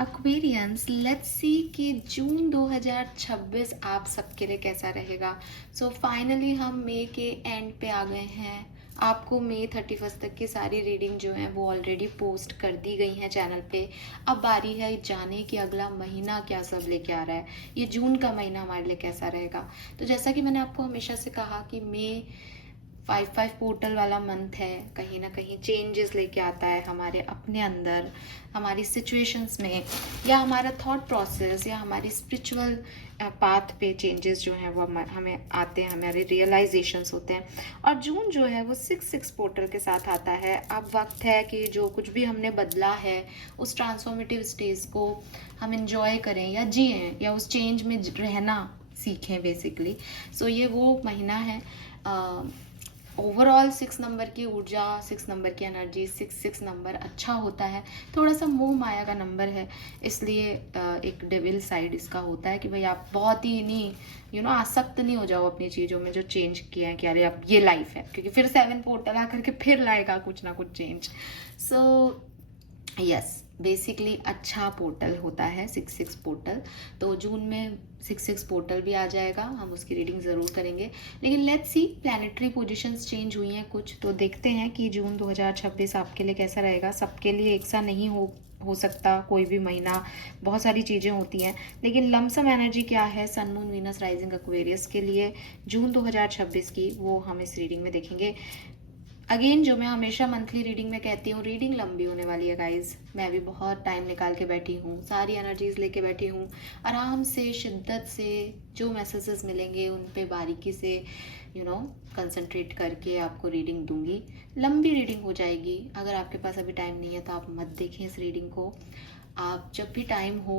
Aquarians, let's see कि जून 2026 आप सबके लिए कैसा रहेगा। सो फाइनली हम मई के एंड पे आ गए हैं। आपको मई 31 तक की सारी रीडिंग जो है वो ऑलरेडी पोस्ट कर दी गई हैं चैनल पे। अब बारी है जाने कि अगला महीना क्या सब लेके आ रहा है, ये जून का महीना हमारे लिए कैसा रहेगा। तो जैसा कि मैंने आपको हमेशा से कहा कि मई 5-5 पोर्टल वाला मंथ है, कहीं ना कहीं चेंजेस लेके आता है हमारे अपने अंदर, हमारी सिचुएशंस में, या हमारा थॉट प्रोसेस या हमारी स्पिरिचुअल पाथ पे चेंजेस जो हैं वो हमें आते हैं, हमारे रियलाइजेशंस होते हैं। और जून जो है वो 6-6 पोर्टल के साथ आता है। अब वक्त है कि जो कुछ भी हमने बदला है उस ट्रांसफॉर्मेटिव स्टेज को हम इंजॉय करें या जिएं या उस चेंज में रहना सीखें बेसिकली। सो ये वो महीना है। ओवरऑल 6 नंबर की ऊर्जा, 6 नंबर की एनर्जी, 6 नंबर अच्छा होता है। थोड़ा सा मोह माया का नंबर है, इसलिए एक डेविल साइड इसका होता है कि भाई आप बहुत ही नहीं आसक्त नहीं हो जाओ अपनी चीज़ों में जो चेंज किया है कि अरे अब ये लाइफ है, क्योंकि फिर 7 पोर्टल आकर के फिर लाएगा कुछ ना कुछ चेंज। सो यस, बेसिकली अच्छा पोर्टल होता है 6-6 पोर्टल। तो जून में 6-6 पोर्टल भी आ जाएगा, हम उसकी रीडिंग ज़रूर करेंगे। लेकिन let's see, planetary positions change हुई हैं कुछ, तो देखते हैं कि जून 2026 आपके लिए कैसा रहेगा। सबके लिए एक सा नहीं हो सकता कोई भी महीना, बहुत सारी चीज़ें होती हैं। लेकिन लमसम एनर्जी क्या है sun moon Venus rising Aquarius के लिए जून 2026 की, वो हम इस रीडिंग में देखेंगे। अगेन, जो मैं हमेशा मंथली रीडिंग में कहती हूँ, रीडिंग लंबी होने वाली है गाइज। मैं भी बहुत टाइम निकाल के बैठी हूँ, सारी एनर्जीज लेके बैठी हूँ, आराम से शिद्दत से जो मैसेजेस मिलेंगे उन पे बारीकी से कंसंट्रेट करके आपको रीडिंग दूंगी। लंबी रीडिंग हो जाएगी। अगर आपके पास अभी टाइम नहीं है तो आप मत देखें इस रीडिंग को। आप जब भी टाइम हो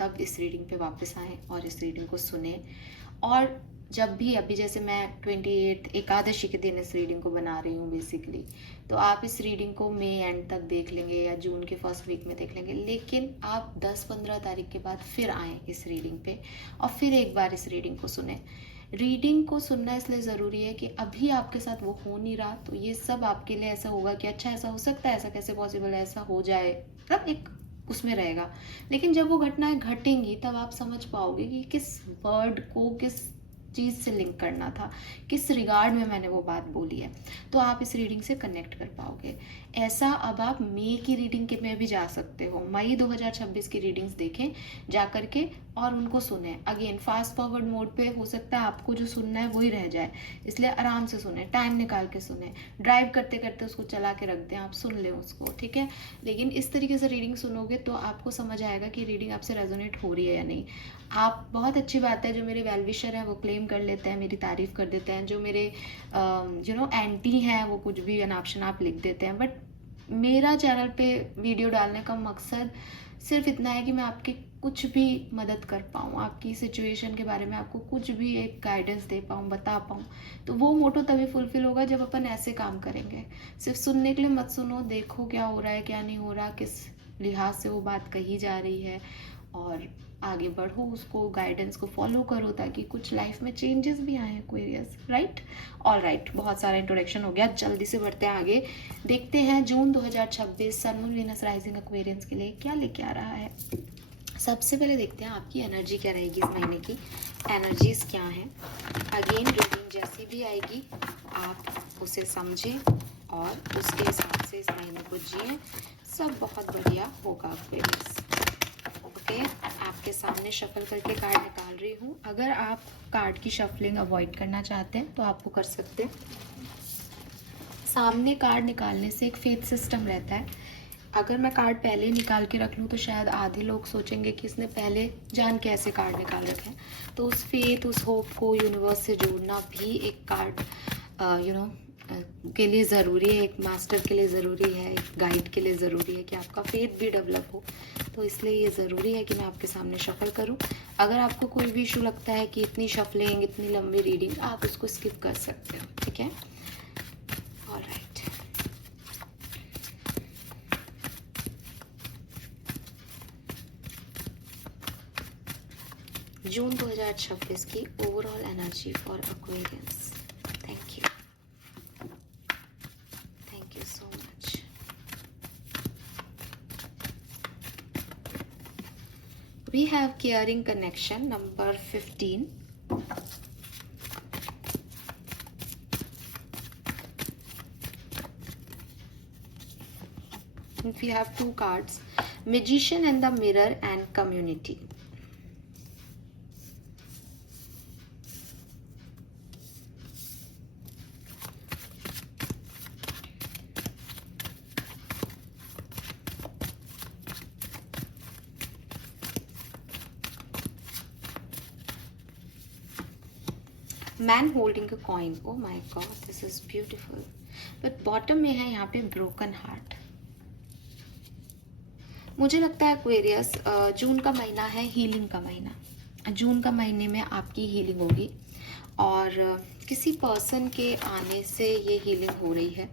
तब इस रीडिंग पे वापस आएँ और इस रीडिंग को सुने। और जब भी, अभी जैसे मैं 28 एकादशी के दिन इस रीडिंग को बना रही हूँ बेसिकली, तो आप इस रीडिंग को मई एंड तक देख लेंगे या जून के फर्स्ट वीक में देख लेंगे। लेकिन आप 10-15 तारीख के बाद फिर आएँ इस रीडिंग पे और फिर एक बार इस रीडिंग को सुने। रीडिंग को सुनना इसलिए ज़रूरी है कि अभी आपके साथ वो हो नहीं रहा, तो ये सब आपके लिए ऐसा होगा कि अच्छा ऐसा हो सकता है, ऐसा कैसे पॉसिबल है, ऐसा हो जाए, मतलब एक उसमें रहेगा। लेकिन जब वो घटनाएं घटेंगी तब आप समझ पाओगे कि किस वर्ड को किस चीज़ से लिंक करना था, किस रिगार्ड में मैंने वो बात बोली है, तो आप इस रीडिंग से कनेक्ट कर पाओगे। ऐसा अब आप मई की रीडिंग के में भी जा सकते हो। मई 2026 की रीडिंग्स देखें जा करके और उनको सुने। अगेन, फास्ट फॉरवर्ड मोड पे हो सकता है आपको जो सुनना है वही रह जाए, इसलिए आराम से सुने, टाइम निकाल के सुने। ड्राइव करते करते उसको चला के रख दें, आप सुन लें उसको, ठीक है। लेकिन इस तरीके से रीडिंग सुनोगे तो आपको समझ आएगा कि रीडिंग आपसे रेजोनेट हो रही है या नहीं। आप, बहुत अच्छी बात है, जो मेरे वेल विशर हैं वो क्लेम कर लेते हैं, मेरी तारीफ़ कर देते हैं। जो मेरे एंटी हैं वो कुछ भी अनाप शनाप लिख देते हैं। बट मेरा चैनल पे वीडियो डालने का मकसद सिर्फ इतना है कि मैं आपकी कुछ भी मदद कर पाऊँ, आपकी सिचुएशन के बारे में आपको कुछ भी एक गाइडेंस दे पाऊँ, बता पाऊँ। तो वो मोटो तभी फुलफिल होगा जब अपन ऐसे काम करेंगे। सिर्फ सुनने के लिए मत सुनो, देखो क्या हो रहा है क्या नहीं हो रहा, किस लिहाज से वो बात कही जा रही है, और आगे बढ़ो, उसको गाइडेंस को फॉलो करो ताकि कुछ लाइफ में चेंजेस भी आए एक्वेरियस, राइट। ऑल राइट, बहुत सारा इंट्रोडक्शन हो गया, जल्दी से बढ़ते हैं आगे। देखते हैं जून 2026 sun moon Venus rising Aquarians के लिए क्या लेके आ रहा है। सबसे पहले देखते हैं आपकी एनर्जी क्या रहेगी इस महीने की, एनर्जीज क्या हैं। अगेन, रीडिंग जैसी भी आएगी आप उसे समझें और उसके हिसाब से इस महीने को जिए, सब बहुत बढ़िया होगा एक्वेरियस। ओके, आपके सामने शफल करके कार्ड निकाल रही हूँ। अगर आप कार्ड की शफलिंग अवॉइड करना चाहते हैं तो आप वो कर सकते हैं। सामने कार्ड निकालने से एक फेथ सिस्टम रहता है। अगर मैं कार्ड पहले ही निकाल के रख लूँ तो शायद आधे लोग सोचेंगे कि इसने पहले जान के ऐसे कार्ड निकाल रखे हैं। तो उस फेथ, उस होप को यूनिवर्स से जोड़ना भी एक कार्ड के लिए ज़रूरी है, एक मास्टर के लिए ज़रूरी है, एक गाइड के लिए ज़रूरी है कि आपका फेथ भी डेवलप हो। तो इसलिए ये ज़रूरी है कि मैं आपके सामने शफल करूं। अगर आपको कोई भी इशू लगता है कि इतनी शफलिंग, इतनी लंबी रीडिंग, आप उसको स्किप कर सकते हो, ठीक है। ऑल राइट, जून 2026 की overall energy for Aquarians. Thank you, thank you so much. We have caring connection, number 15. We have two cards, Magician and the Mirror and Community. Man holding a coin. Oh my god, this is beautiful. But bottom में है यहाँ पे broken heart. मुझे लगता है Aquarius, जून का महीना है हीलिंग का महीना। जून का महीने में आपकी हीलिंग होगी और किसी पर्सन के आने से ये हीलिंग हो रही है।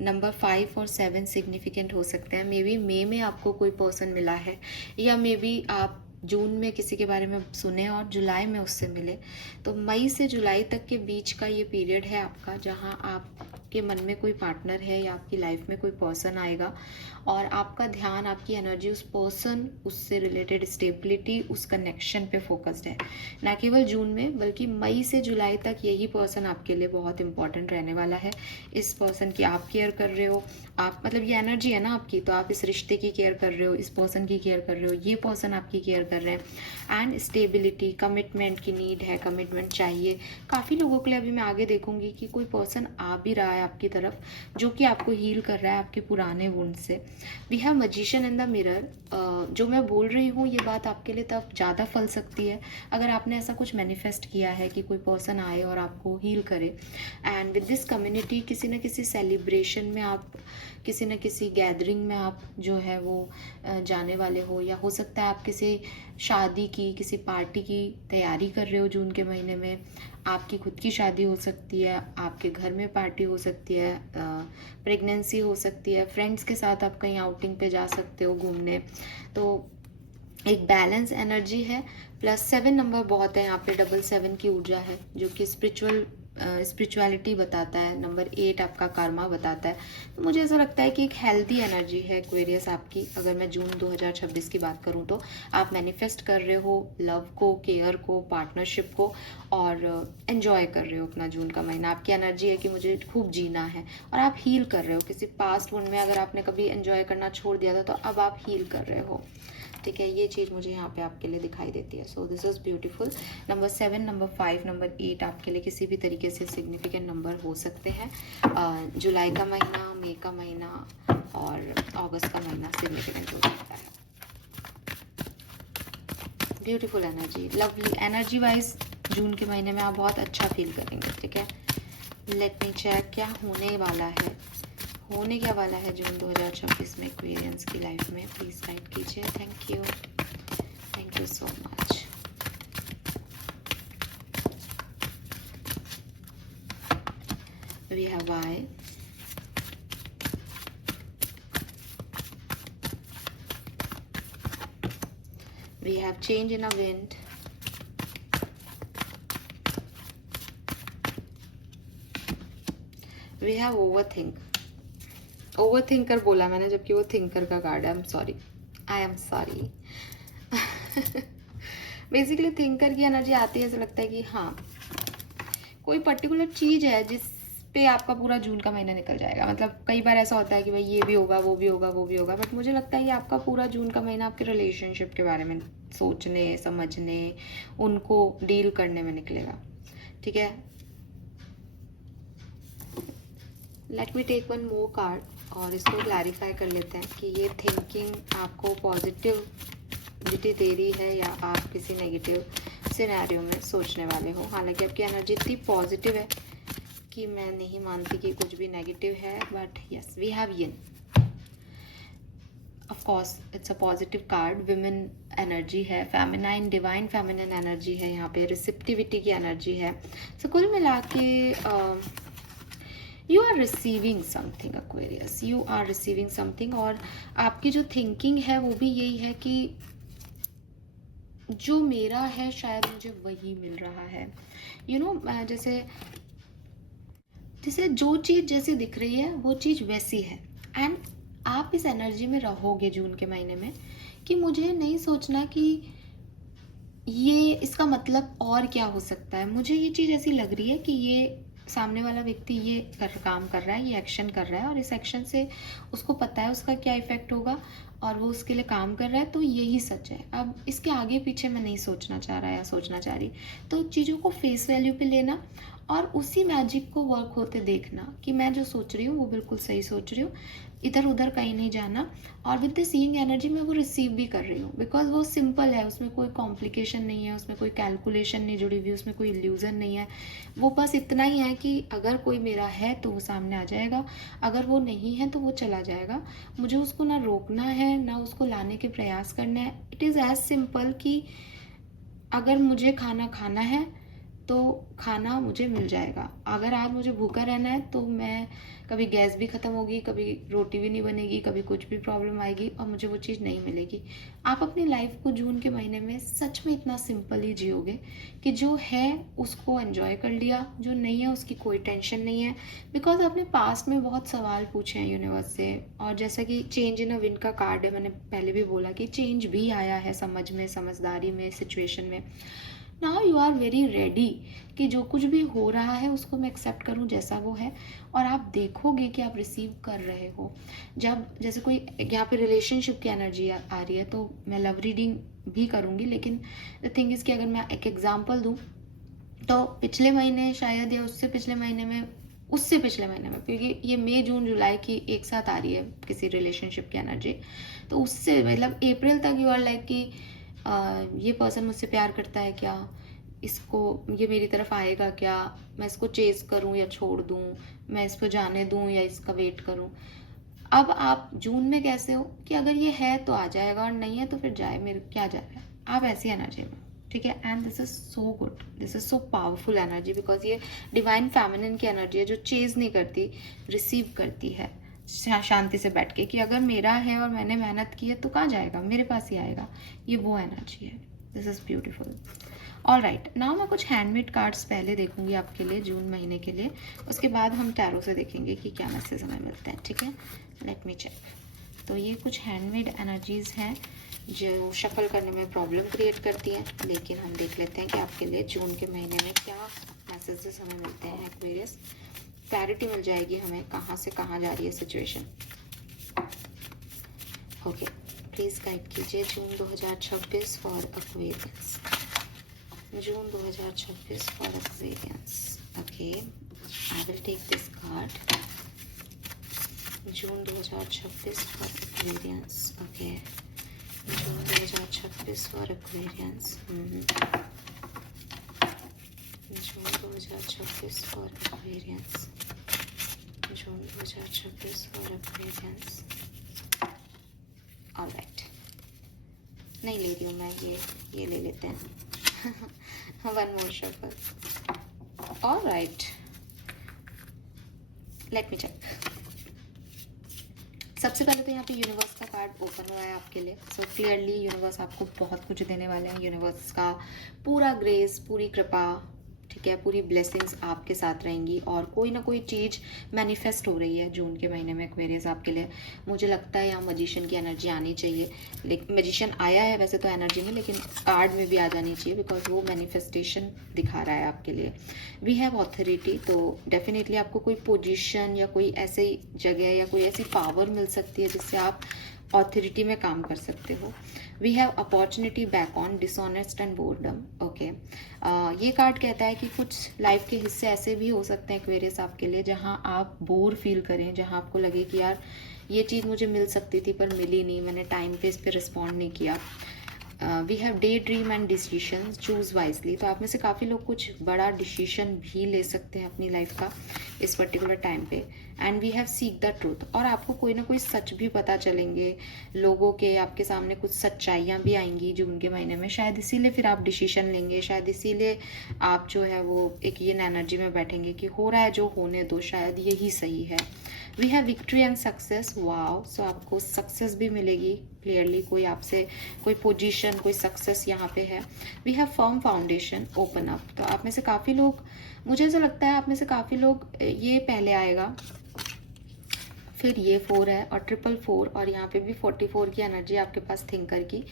नंबर 5 और 7 सिग्निफिकेंट हो सकते हैं। मे बी मई में आपको कोई पर्सन मिला है, या मे बी आप जून में किसी के बारे में सुने और जुलाई में उससे मिले। तो मई से जुलाई तक के बीच का ये पीरियड है आपका, जहाँ आपके मन में कोई पार्टनर है या आपकी लाइफ में कोई पर्सन आएगा और आपका ध्यान, आपकी एनर्जी उस पर्सन, उससे रिलेटेड स्टेबिलिटी, उस कनेक्शन पे फोकस्ड है। ना केवल जून में बल्कि मई से जुलाई तक यही पर्सन आपके लिए बहुत इंपॉर्टेंट रहने वाला है। इस पर्सन की आप केयर कर रहे हो, आप मतलब ये एनर्जी है ना आपकी, तो आप इस रिश्ते की केयर कर रहे हो, इस पर्सन की केयर कर रहे हो, ये पर्सन आपकी केयर कर रहे हैं। एंड स्टेबिलिटी, कमिटमेंट की नीड है, कमिटमेंट चाहिए। काफ़ी लोगों के लिए अभी मैं आगे देखूंगी कि कोई पर्सन आ भी रहा है आपकी तरफ जो कि आपको हील कर रहा है आपके पुराने वुंड से। We have magician in the mirror. जो मैं बोल रही हूँ ये बात आपके लिए तब ज़्यादा फल सकती है अगर आपने ऐसा कुछ मैनिफेस्ट किया है कि कोई पर्सन आए और आपको हील करे। एंड विद दिस कम्युनिटी, किसी न किसी सेलिब्रेशन में आप, किसी न किसी गैदरिंग में आप जो है वो जाने वाले हो, या हो सकता है आप किसी शादी की, किसी पार्टी की तैयारी कर रहे हो जून के महीने में। आपकी खुद की शादी हो सकती है, आपके घर में पार्टी हो सकती है, प्रेगनेंसी हो सकती है, फ्रेंड्स के साथ आप कहीं आउटिंग पे जा सकते हो घूमने। तो एक बैलेंस एनर्जी है। प्लस 7 नंबर बहुत है यहाँ पे, 7 की ऊर्जा है जो कि स्पिरिचुअलिटी बताता है। नंबर 8 आपका कर्मा बताता है। तो मुझे ऐसा लगता है कि एक हेल्दी एनर्जी है एक्वेरियस आपकी। अगर मैं जून 2026 की बात करूँ तो आप मैनिफेस्ट कर रहे हो लव को, केयर को, पार्टनरशिप को, और एन्जॉय कर रहे हो अपना जून का महीना। आपकी एनर्जी है कि मुझे खूब जीना है, और आप हील कर रहे हो। किसी पास्ट वुंड में अगर आपने कभी एन्जॉय करना छोड़ दिया था तो अब आप हील कर रहे हो। ठीक है, ये चीज़ मुझे यहाँ पे आपके लिए दिखाई देती है। So this is beautiful. Number 7, number 5, number 8 आपके लिए किसी भी तरीके से सिग्निफिकेंट नंबर हो सकते हैं। जुलाई का महीना, मई का महीना और अगस्त का महीना सिग्निफिकेंट हो सकता है। Beautiful energy, lovely energy wise जून के महीने में आप बहुत अच्छा फील करेंगे। ठीक है, लेट मी चेक क्या होने वाला है, होने क्या वाला है जून 2026 में एक्वेरियंस की लाइफ में। प्लीज गाइड कीजिए। Thank you so much. We have why, we have change in a wind, we have overthink. Overthinker बोला मैंने, जबकि वो थिंकर का कार्ड है। I am sorry. Basically thinker की एनर्जी आती है, ऐसा लगता है कि हाँ कोई पर्टिकुलर चीज़ है जिस पे आपका पूरा जून का महीना निकल जाएगा। मतलब कई बार ऐसा होता है कि भाई ये भी होगा, वो भी होगा, वो भी होगा, बट मुझे लगता है कि आपका पूरा जून का महीना आपके रिलेशनशिप के बारे में सोचने, समझने, उनको डील करने में निकलेगा। ठीक है, let me take one more card और इसको क्लैरिफाई कर लेते हैं कि ये थिंकिंग आपको पॉजिटिविटी दे रही है या आप किसी नेगेटिव सिनेरियो में सोचने वाले हो। हालांकि आपकी एनर्जी इतनी पॉजिटिव है कि मैं नहीं मानती कि कुछ भी नेगेटिव है, but yes, we have yin. Of course it's a positive card. Women energy है, फेमिनाइन, डिवाइन फेमिनाइन एनर्जी है यहाँ पे, रिसेप्टिविटी की एनर्जी है। सो कुल मिला के you are receiving something Aquarius, you are receiving something. और आपकी जो थिंकिंग है वो भी यही है कि जो मेरा है शायद मुझे वही मिल रहा है। यू नो, जैसे जो चीज़ जैसी दिख रही है वो चीज़ वैसी है। एंड आप इस एनर्जी में रहोगे जून के महीने में कि मुझे नहीं सोचना कि ये इसका मतलब और क्या हो सकता है? मुझे ये चीज़ ऐसी लग रही है कि ये सामने वाला व्यक्ति ये काम कर रहा है, ये एक्शन कर रहा है और इस एक्शन से उसको पता है उसका क्या इफ़ेक्ट होगा और वो उसके लिए काम कर रहा है, तो यही सच है। अब इसके आगे पीछे मैं नहीं सोचना चाह रहा या सोचना चाह रही। तो चीज़ों को फेस वैल्यू पे लेना और उसी मैजिक को वर्क होते देखना कि मैं जो सोच रही हूँ वो बिल्कुल सही सोच रही हूँ, इधर उधर कहीं नहीं जाना। और विद द सीइंग एनर्जी मैं वो रिसीव भी कर रही हूँ, बिकॉज वो सिंपल है, उसमें कोई कॉम्प्लिकेशन नहीं है, उसमें कोई कैलकुलेशन नहीं जुड़ी हुई, उसमें कोई इल्यूजन नहीं है। वो बस इतना ही है कि अगर कोई मेरा है तो वो सामने आ जाएगा, अगर वो नहीं है तो वो चला जाएगा। मुझे उसको ना रोकना है ना उसको लाने के प्रयास करने हैं। इट इज़ एज सिंपल कि अगर मुझे खाना खाना है तो खाना मुझे मिल जाएगा। अगर आज मुझे भूखा रहना है तो मैं कभी गैस भी ख़त्म होगी, कभी रोटी भी नहीं बनेगी, कभी कुछ भी प्रॉब्लम आएगी और मुझे वो चीज़ नहीं मिलेगी। आप अपनी लाइफ को जून के महीने में सच में इतना सिंपली जियोगे कि जो है उसको एंजॉय कर लिया, जो नहीं है उसकी कोई टेंशन नहीं है। बिकॉज आपने पास्ट में बहुत सवाल पूछे हैं यूनिवर्स से, और जैसा कि चेंज इन अ विन का कार्ड है, मैंने पहले भी बोला कि चेंज भी आया है समझ में, समझदारी में, सिचुएशन में। Now you are very ready कि जो कुछ भी हो रहा है उसको मैं एक्सेप्ट करूं जैसा वो है, और आप देखोगे कि आप रिसीव कर रहे हो। जब जैसे कोई यहाँ पे रिलेशनशिप की एनर्जी आ रही है तो मैं लव रीडिंग भी करूँगी, लेकिन द थिंग इज़ कि अगर मैं एक एग्जांपल दूँ तो पिछले महीने शायद या उससे पिछले महीने में, उससे पिछले महीने में, क्योंकि ये मई जून जुलाई की एक साथ आ रही है किसी रिलेशनशिप की एनर्जी, तो उससे मतलब अप्रैल तक यू आर लाइक कि ये पर्सन मुझसे प्यार करता है क्या, इसको ये मेरी तरफ आएगा क्या, मैं इसको चेज करूं या छोड़ दूं, मैं इसको जाने दूं या इसका वेट करूं। अब आप जून में कैसे हो कि अगर ये है तो आ जाएगा और नहीं है तो फिर जाए, मेरे क्या जा रहा है। आप ऐसी एनर्जी में, ठीक है। And this is so good, this is so powerful energy, because ये डिवाइन फेमिनिन की एनर्जी है जो चेज नहीं करती, रिसीव करती है शांति से बैठ के कि अगर मेरा है और मैंने मेहनत की है तो कहाँ जाएगा, मेरे पास ही आएगा। ये वो एनर्जी है। This is beautiful. All right, now मैं कुछ हैंडमेड कार्ड्स पहले देखूंगी आपके लिए जून महीने के लिए, उसके बाद हम टैरो से देखेंगे कि क्या मैसेज हमें मिलते हैं, ठीक है। Let me check. तो ये कुछ हैंडमेड एनर्जीज हैं जो शफल करने में प्रॉब्लम क्रिएट करती हैं, लेकिन हम देख लेते हैं कि आपके लिए जून के महीने में क्या मैसेजेस हमें मिलते हैं। एक्वेरियस, क्लैरिटी मिल जाएगी हमें कहाँ से कहाँ जा रही है सिचुएशन। ओके, प्लीज गाइड कीजिए June 2026 for Aquarius. June 2026 for Aquarius. Okay, I will take this card. June 2026 for Aquarius. Okay, June 2026 for Aquarius. June 2026 for Aquarius. June 2026 for Aquarius. Alright, नहीं ले रही हूँ मैं, ये ले लेते हैं। One more shuffle. Alright, let me check. सबसे पहले तो यहाँ पे यूनिवर्स का कार्ड ओपन हुआ है आपके लिए। सो क्लियरली यूनिवर्स आपको बहुत कुछ देने वाले हैं। यूनिवर्स का पूरा ग्रेस, पूरी कृपा, ठीक है, पूरी ब्लेसिंग्स आपके साथ रहेंगी और कोई ना कोई चीज़ मैनिफेस्ट हो रही है जून के महीने में एक्वेरियस आपके लिए। मुझे लगता है यहाँ मजिशियन की एनर्जी आनी चाहिए, लेकिन मजिशियन आया है वैसे तो एनर्जी में, लेकिन कार्ड में भी आ जानी चाहिए बिकॉज वो मैनिफेस्टेशन दिखा रहा है आपके लिए। वी हैव ऑथोरिटी, तो डेफिनेटली आपको कोई पोजीशन या कोई ऐसी जगह या कोई ऐसी पावर मिल सकती है जिससे आप ऑथोरिटी में काम कर सकते हो। We have opportunity back on dishonest and boredom. Okay, ये कार्ड कहता है कि कुछ लाइफ के हिस्से ऐसे भी हो सकते हैं एक्वेरियस आपके लिए जहां आप बोर फील करें, जहां आपको लगे कि यार ये चीज़ मुझे मिल सकती थी पर मिली नहीं, मैंने टाइम पे इस पर रिस्पॉन्ड नहीं किया। We have day dream and decision, choose wisely. तो आप में से काफ़ी लोग कुछ बड़ा डिसीशन भी ले सकते हैं अपनी लाइफ का इस पर्टिकुलर टाइम पे। And we have seek the truth, और आपको कोई ना कोई सच भी पता चलेंगे लोगों के, आपके सामने कुछ सच्चाइयाँ भी आएंगी जून के महीने में। शायद इसीलिए फिर आप डिसीशन लेंगे, शायद इसीलिए आप जो है वो एक ये एनर्जी में बैठेंगे कि हो रहा है जो होने दो, शायद यही सही है। We have victory and success. Wow, so आपको सक्सेस भी मिलेगी क्लियरली, कोई आपसे कोई पोजीशन, कोई सक्सेस यहाँ पे है। We have firm foundation, open up. तो आप में से काफ़ी लोग, मुझे ऐसा लगता है आप में से काफ़ी लोग, ये पहले आएगा फिर ये 4 है और 444 और यहाँ पे भी 44 की एनर्जी आपके पास थिंकर की।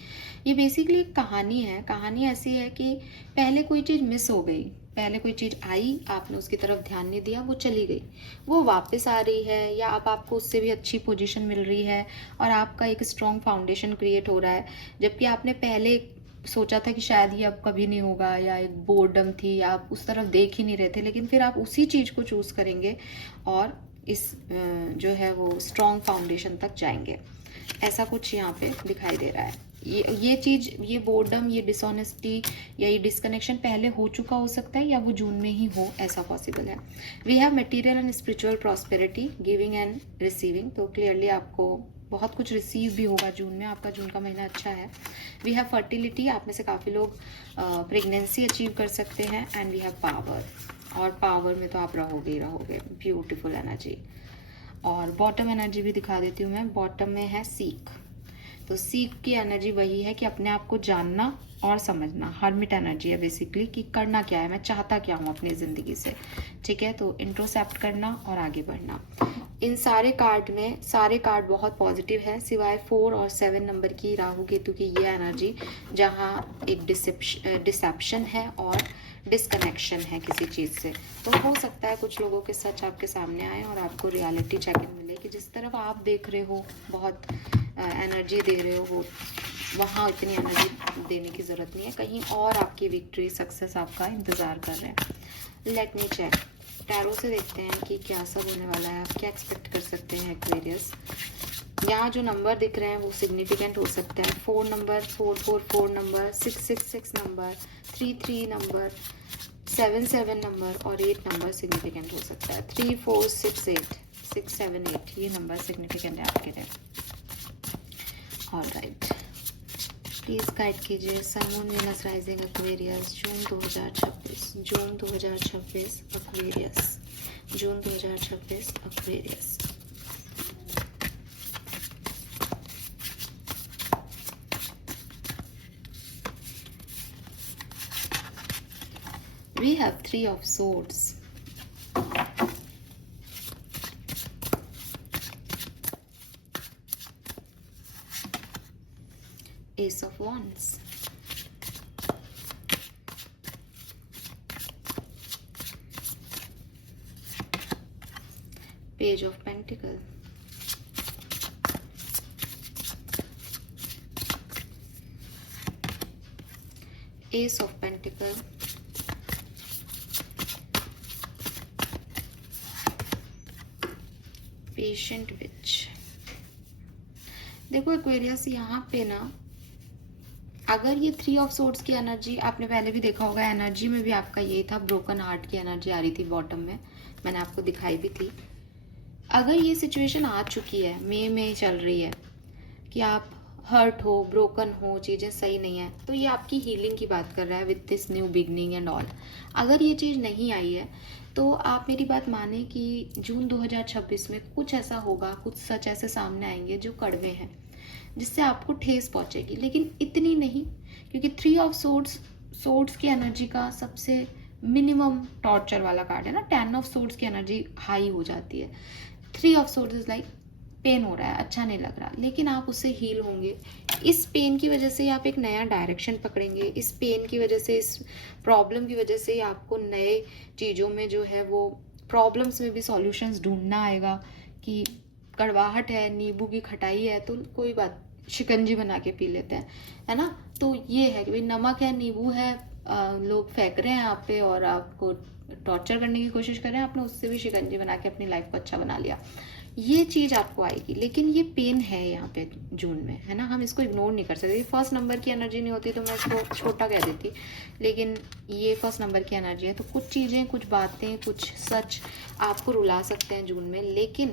ये बेसिकली एक कहानी है। कहानी ऐसी है कि पहले कोई चीज़ मिस हो गई, पहले कोई चीज़ आई, आपने उसकी तरफ ध्यान नहीं दिया, वो चली गई, वो वापस आ रही है या अब आपको उससे भी अच्छी पोजीशन मिल रही है और आपका एक स्ट्रॉन्ग फाउंडेशन क्रिएट हो रहा है। जबकि आपने पहले सोचा था कि शायद ये अब कभी नहीं होगा, या एक बोर्डम थी, या आप उस तरफ देख ही नहीं रहे थे, लेकिन फिर आप उसी चीज़ को चूज़ करेंगे और इस जो है वो स्ट्रॉन्ग फाउंडेशन तक जाएंगे। ऐसा कुछ यहाँ पे दिखाई दे रहा है। ये चीज़, ये बोर्डम, ये डिसऑनेस्टी या ये डिसकनेक्शन पहले हो चुका हो सकता है या वो जून में ही हो, ऐसा पॉसिबल है। We have material and spiritual prosperity, giving and receiving, तो क्लियरली आपको बहुत कुछ रिसीव भी होगा जून में, आपका जून का महीना अच्छा है। वी हैव फर्टिलिटी, आप में से काफ़ी लोग प्रेगनेंसी अचीव कर सकते हैं। एंड वी हैव पावर, और पावर में तो आप रहोगे ही रहोगे, ब्यूटीफुल एनर्जी। और बॉटम एनर्जी भी दिखा देती हूँ मैं। बॉटम में है सीख, तो सीख की एनर्जी वही है कि अपने आप को जानना और समझना। हर्मिट एनर्जी है बेसिकली कि करना क्या है, मैं चाहता क्या हूँ अपनी ज़िंदगी से, ठीक है। तो इंट्रोसेप्ट करना और आगे बढ़ना। इन सारे कार्ड में सारे कार्ड बहुत पॉजिटिव है, सिवाय 4 और 7 नंबर की राहु केतु की ये एनर्जी, जहाँ एक डिसेप्शन है और डिसकनेक्शन है किसी चीज़ से। तो हो सकता है कुछ लोगों के सच आपके सामने आए और आपको रियलिटी चेक इन मिले कि जिस तरफ आप देख रहे हो, बहुत एनर्जी दे रहे हो, वहाँ इतनी एनर्जी देने की ज़रूरत नहीं है, कहीं और आपकी विक्ट्री, सक्सेस आपका इंतज़ार कर रहे हैं। लेट मी चेक, टैरो से देखते हैं कि क्या सब होने वाला है, आप क्या एक्सपेक्ट कर सकते हैं एक्वेरियस। यहाँ जो नंबर दिख रहे हैं वो सिग्निफिकेंट हो सकता है। 4 number, 444 number, 666 number, 33 number, 77 number और 8 नंबर सिग्निफिकेंट हो सकता है। 3 4 6 8 6 7 8 ये नंबर सिग्निफिकेंट है आपके लिए। ऑलराइट, प्लीज़ गाइड कीजिए sun moon Venus rising Aquarius June 2026, June 2026 Aquarius, June 2026 Aquarius. We have 3 of swords, Ace of Wands, Page of Pentacles, Ace of Pentacles, Patient Witch। देखो Aquarius, यहाँ पे ना अगर ये 3 ऑफ सोर्ड्स की energy, आपने पहले भी देखा होगा, एनर्जी में भी आपका यही था, ब्रोकन हार्ट की एनर्जी आ रही थी बॉटम में, मैंने आपको दिखाई भी थी। अगर ये सिचुएशन आ चुकी है, मई में चल रही है कि आप हर्ट हो, ब्रोकन हो, चीज़ें सही नहीं है, तो ये आपकी हीलिंग की बात कर रहा है with this new beginning and all. अगर ये चीज़ नहीं आई है तो आप मेरी बात माने कि जून 2026 में कुछ ऐसा होगा, कुछ सच ऐसे सामने आएंगे जो कड़वे हैं, जिससे आपको ठेस पहुंचेगी, लेकिन इतनी नहीं, क्योंकि 3 ऑफ सोर्ड्स की एनर्जी का सबसे मिनिमम टॉर्चर वाला कार्ड है ना। 10 ऑफ सोर्ड्स की एनर्जी हाई हो जाती है। 3 of swords is like pain हो रहा है, अच्छा नहीं लग रहा, लेकिन आप उससे हील होंगे। इस पेन की वजह से आप एक नया डायरेक्शन पकड़ेंगे। इस पेन की वजह से, इस प्रॉब्लम की वजह से आपको नए चीज़ों में जो है वो प्रॉब्लम्स में भी सॉल्यूशंस ढूंढना आएगा कि कड़वाहट है, नींबू की खटाई है, तो कोई बात, शिकंजी बना के पी लेते हैं, है ना। तो ये है कि भाई नमक है, नींबू है, लोग फेंक रहे हैं आप पे और आपको टॉर्चर करने की कोशिश कर रहे हैं, आपने उससे भी शिकंजी बना के अपनी लाइफ को अच्छा बना लिया। ये चीज़ आपको आएगी, लेकिन ये पेन है यहाँ पे जून में, है ना। हम इसको इग्नोर नहीं कर सकते। फर्स्ट नंबर की एनर्जी नहीं होती तो मैं इसको छोटा कह देती, लेकिन ये फर्स्ट नंबर की एनर्जी है, तो कुछ चीज़ें, कुछ बातें, कुछ सच आपको रुला सकते हैं जून में, लेकिन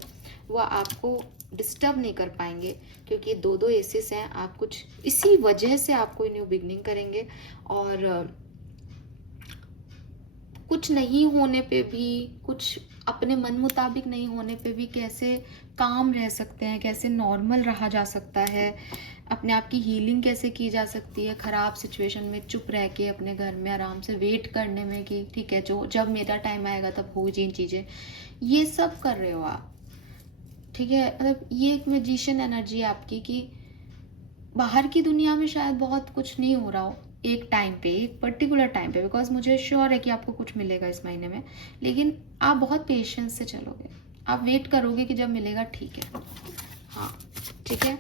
वो आपको डिस्टर्ब नहीं कर पाएंगे, क्योंकि 2 एसेस हैं। आप कुछ इसी वजह से आप कोई न्यू बिगनिंग करेंगे, और कुछ नहीं होने पे भी, कुछ अपने मन मुताबिक नहीं होने पे भी कैसे काम रह सकते हैं, कैसे नॉर्मल रहा जा सकता है, अपने आप की हीलिंग कैसे की जा सकती है ख़राब सिचुएशन में, चुप रह के अपने घर में आराम से वेट करने में कि ठीक है, जो जब मेरा टाइम आएगा तब होगी जिन चीज़ें, ये सब कर रहे हो आप, ठीक है, मतलब ये एक मैजिशियन एनर्जी है आपकी कि बाहर की दुनिया में शायद बहुत कुछ नहीं हो रहा हो एक टाइम पे, एक पर्टिकुलर टाइम पे, बिकॉज मुझे श्योर है कि आपको कुछ मिलेगा इस महीने में, लेकिन आप बहुत पेशेंस से चलोगे, आप वेट करोगे कि जब मिलेगा ठीक है। हाँ ठीक है,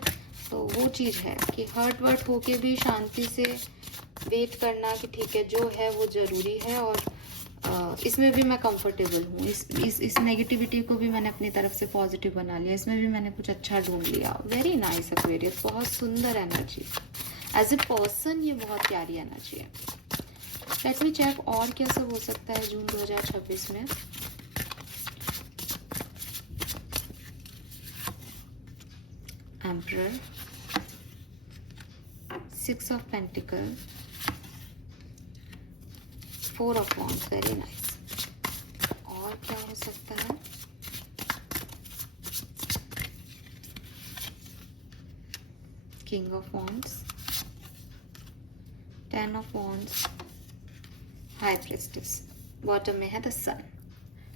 तो वो चीज़ है कि हर्ट वर्ट होके भी शांति से वेट करना कि ठीक है जो है वो ज़रूरी है, और इसमें भी मैं कंफर्टेबल हूँ, इस नेगेटिविटी को भी मैंने अपनी तरफ से पॉजिटिव बना लिया, इसमें भी मैंने कुछ अच्छा ढूंढ लिया। वेरी नाइस एक्वेरियस, बहुत सुंदर एनर्जी। एज ए पर्सन ये बहुत प्यारी एनर्जी है। लेट मी चेक और क्या सब हो सकता है जून 2026 में। Emperor, 6 of pentacle, 4 of wands, very nice. और क्या हो सकता है? King of wands, 10 of wands, high priestess, bottom में है the sun.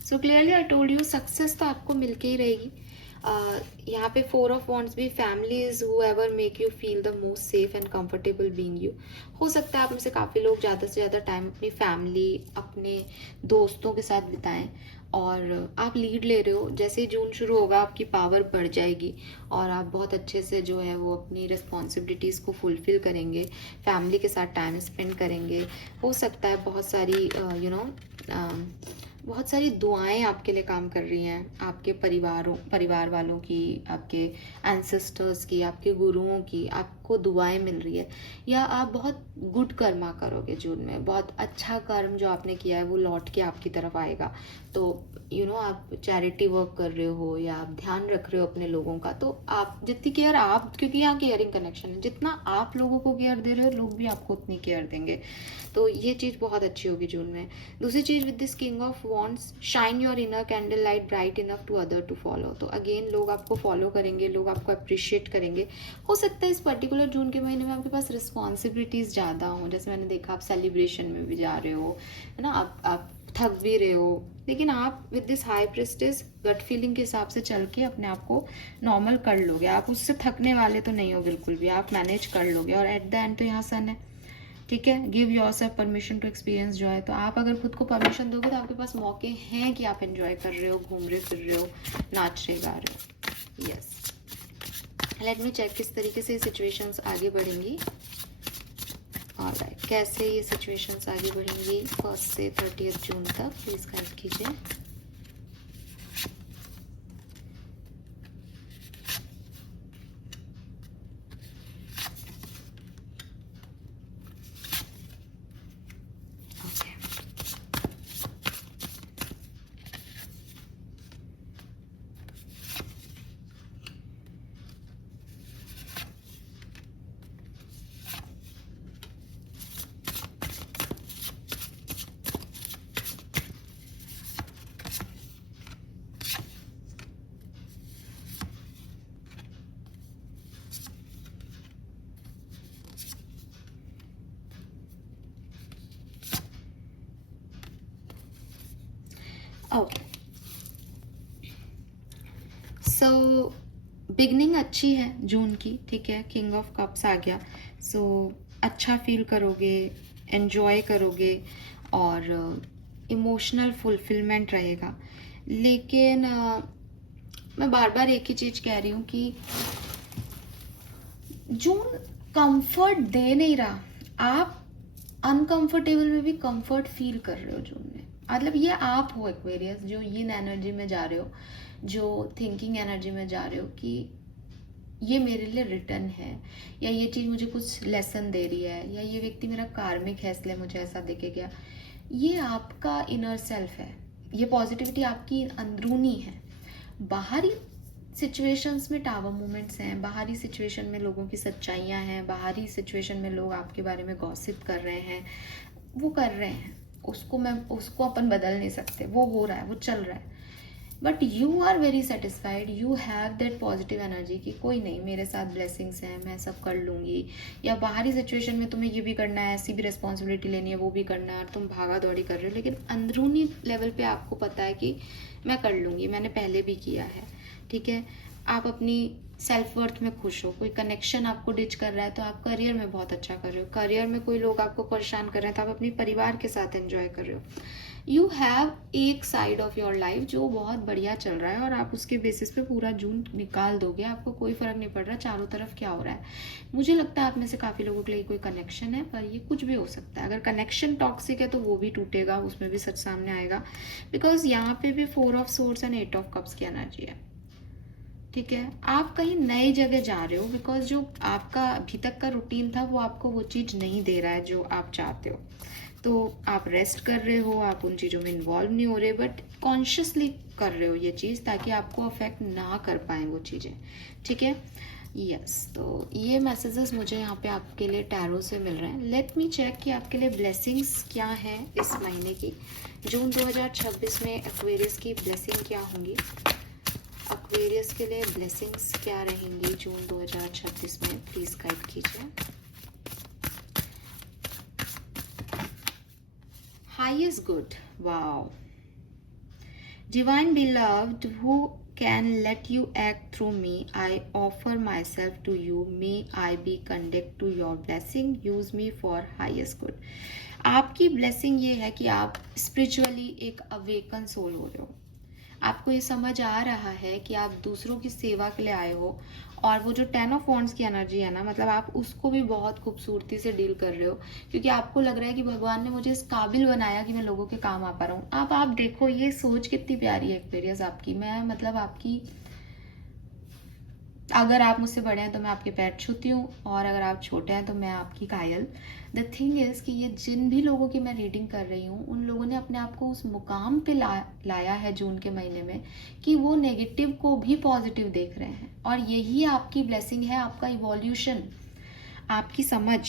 So clearly I told you success तो आपको मिलके ही रहेगी। यहाँ पे 4 ऑफ वॉन्ड्स भी, families however make you feel the most safe and comfortable being you. हो सकता है आप में से काफ़ी लोग ज़्यादा से ज़्यादा टाइम अपनी फैमिली, अपने दोस्तों के साथ बिताएं, और आप लीड ले रहे हो। जैसे ही जून शुरू होगा आपकी पावर बढ़ जाएगी और आप बहुत अच्छे से जो है वो अपनी रिस्पॉन्सिबिलिटीज़ को फुलफिल करेंगे, फैमिली के साथ टाइम स्पेंड करेंगे। हो सकता है बहुत सारी बहुत सारी दुआएं आपके लिए काम कर रही हैं, आपके परिवार वालों की, आपके एंसेस्टर्स की, आपके गुरुओं की आपको दुआएं मिल रही है, या आप बहुत गुड कर्मा करोगे जून में, बहुत अच्छा कर्म जो आपने किया है वो लौट के आपकी तरफ आएगा। तो आप चैरिटी वर्क कर रहे हो या आप ध्यान रख रहे हो अपने लोगों का, तो आप जितनी केयर आप, क्योंकि यहाँ केयरिंग कनेक्शन है, जितना आप लोगों को केयर दे रहे हो लोग भी आपको उतनी केयर देंगे। तो ये चीज़ बहुत अच्छी होगी जून में। दूसरी चीज़, with this king of wands, shine your inner candle light bright enough to other to follow. तो अगेन लोग आपको फॉलो करेंगे, लोग आपको अप्रिशिएट करेंगे। हो सकता है इस पर्टिकुलर जून के महीने में आपके पास रिस्पॉन्सिबिलिटीज़ ज़्यादा हों, जैसे मैंने देखा आप सेलिब्रेशन में भी जा रहे हो, है ना, आप थक भी रहे हो, लेकिन आप with this high priestess gut feeling के हिसाब से चल के अपने आप को नॉर्मल कर लोगे। आप उससे थकने वाले तो नहीं हो बिल्कुल भी, आप मैनेज कर लोगे। और एट द एंड तो यहाँ सन है, ठीक है, give yourself permission to experience joy. तो आप अगर खुद को परमिशन दोगे तो आपके पास मौके हैं कि आप एंजॉय कर रहे हो, घूम रहे फिर रहे हो, नाच रहे गा रहे हो। यस, लेट मी चेक किस तरीके से सिचुएशंस आगे बढ़ेंगी। ऑलराइट, कैसे ये सिचुएशंस आगे बढ़ेंगी 1 से 30 जून तक, प्लीज गाइड कीजिए। ओके, सो बिगनिंग अच्छी है जून की, ठीक है, किंग ऑफ कप्स आ गया। सो अच्छा फील करोगे, एन्जॉय करोगे, और इमोशनल फुलफिलमेंट रहेगा। लेकिन मैं बार बार एक ही चीज़ कह रही हूँ कि जून कंफर्ट दे नहीं रहा, आप अनकंफर्टेबल में भी कंफर्ट फील कर रहे हो जून में। मतलब ये आप हो एक्वेरियस जो यिन एनर्जी में जा रहे हो, जो थिंकिंग एनर्जी में जा रहे हो कि ये मेरे लिए रिटर्न है, या ये चीज़ मुझे कुछ लेसन दे रही है, या ये व्यक्ति मेरा कार्मिक है इसलिए मुझे ऐसा देखे गया। ये आपका इनर सेल्फ है, ये पॉजिटिविटी आपकी अंदरूनी है। बाहरी सिचुएशंस में टावर मोमेंट्स हैं, बाहरी सिचुएशन में लोगों की सच्चाइयाँ हैं, बाहरी सिचुएशन में लोग आपके बारे में गॉसिप कर रहे हैं, वो कर रहे हैं, उसको अपन बदल नहीं सकते, वो हो रहा है, वो चल रहा है। But you are very satisfied, you have that positive energy कि कोई नहीं, मेरे साथ ब्लेसिंग्स हैं, मैं सब कर लूँगी। या बाहरी सिचुएशन में तुम्हें ये भी करना है, ऐसी भी रिस्पॉन्सिबिलिटी लेनी है, वो भी करना है, और तुम भागा दौड़ी कर रहे हो, लेकिन अंदरूनी लेवल पे आपको पता है कि मैं कर लूँगी, मैंने पहले भी किया है, ठीक है। आप अपनी सेल्फ वर्थ में खुश हो, कोई कनेक्शन आपको डिच कर रहा है तो आप करियर में बहुत अच्छा कर रहे हो, करियर में कोई लोग आपको परेशान कर रहे हैं तो आप अपने परिवार के साथ एंजॉय कर रहे हो। यू हैव एक साइड ऑफ योर लाइफ जो बहुत बढ़िया चल रहा है और आप उसके बेसिस पे पूरा जून निकाल दोगे, आपको कोई फर्क नहीं पड़ रहा चारों तरफ क्या हो रहा है। मुझे लगता है आप में से काफ़ी लोगों के लिए कोई कनेक्शन है, पर ये कुछ भी हो सकता है। अगर कनेक्शन टॉक्सिक है तो वो भी टूटेगा, उसमें भी सच सामने आएगा, बिकॉज यहाँ पे भी 4 of source and 8 of cups की एनर्जी है। ठीक है, आप कहीं नई जगह जा रहे हो बिकॉज जो आपका अभी तक का रूटीन था वो आपको वो चीज़ नहीं दे रहा है जो आप चाहते हो, तो आप रेस्ट कर रहे हो, आप उन चीज़ों में इन्वॉल्व नहीं हो रहे, बट कॉन्शियसली कर रहे हो ये चीज़ ताकि आपको अफेक्ट ना कर पाए वो चीज़ें। ठीक है, यस। तो ये मैसेजेस मुझे यहाँ पे आपके लिए टैरो से मिल रहे हैं। लेट मी चेक कि आपके लिए ब्लेसिंग्स क्या है इस महीने की, जून 2026 में एक्वेरियस की ब्लेसिंग क्या होंगी, एक्वेरियस के लिए ब्लेसिंग्स क्या रहेंगी जून 2026 में, प्लीज गाइड कीजिए। Highest good, wow. Divine beloved, who can let you act through me, I offer myself to you. May I be conduct to your blessing. Use me for highest good. आपकी blessing ये है कि आप spiritually एक awaken soul हो रहे हो। आपको ये समझ आ रहा है कि आप दूसरों की सेवा के लिए आए हो, और वो जो 10 ऑफ वॉन्ड्स की एनर्जी है ना, मतलब आप उसको भी बहुत खूबसूरती से डील कर रहे हो, क्योंकि आपको लग रहा है कि भगवान ने मुझे इस काबिल बनाया कि मैं लोगों के काम आ पा रहा हूँ। अब आप देखो ये सोच कितनी प्यारी है एक्वेरियस आपकी। मैं मतलब आपकी, अगर आप मुझसे बड़े हैं तो मैं आपके पैर छूती हूँ, और अगर आप छोटे हैं तो मैं आपकी कायल। द थिंग इज़ कि ये जिन भी लोगों की मैं रीडिंग कर रही हूँ उन लोगों ने अपने आप को उस मुकाम पे लाया है जून के महीने में कि वो नेगेटिव को भी पॉजिटिव देख रहे हैं, और यही आपकी ब्लेसिंग है, आपका इवोल्यूशन, आपकी समझ,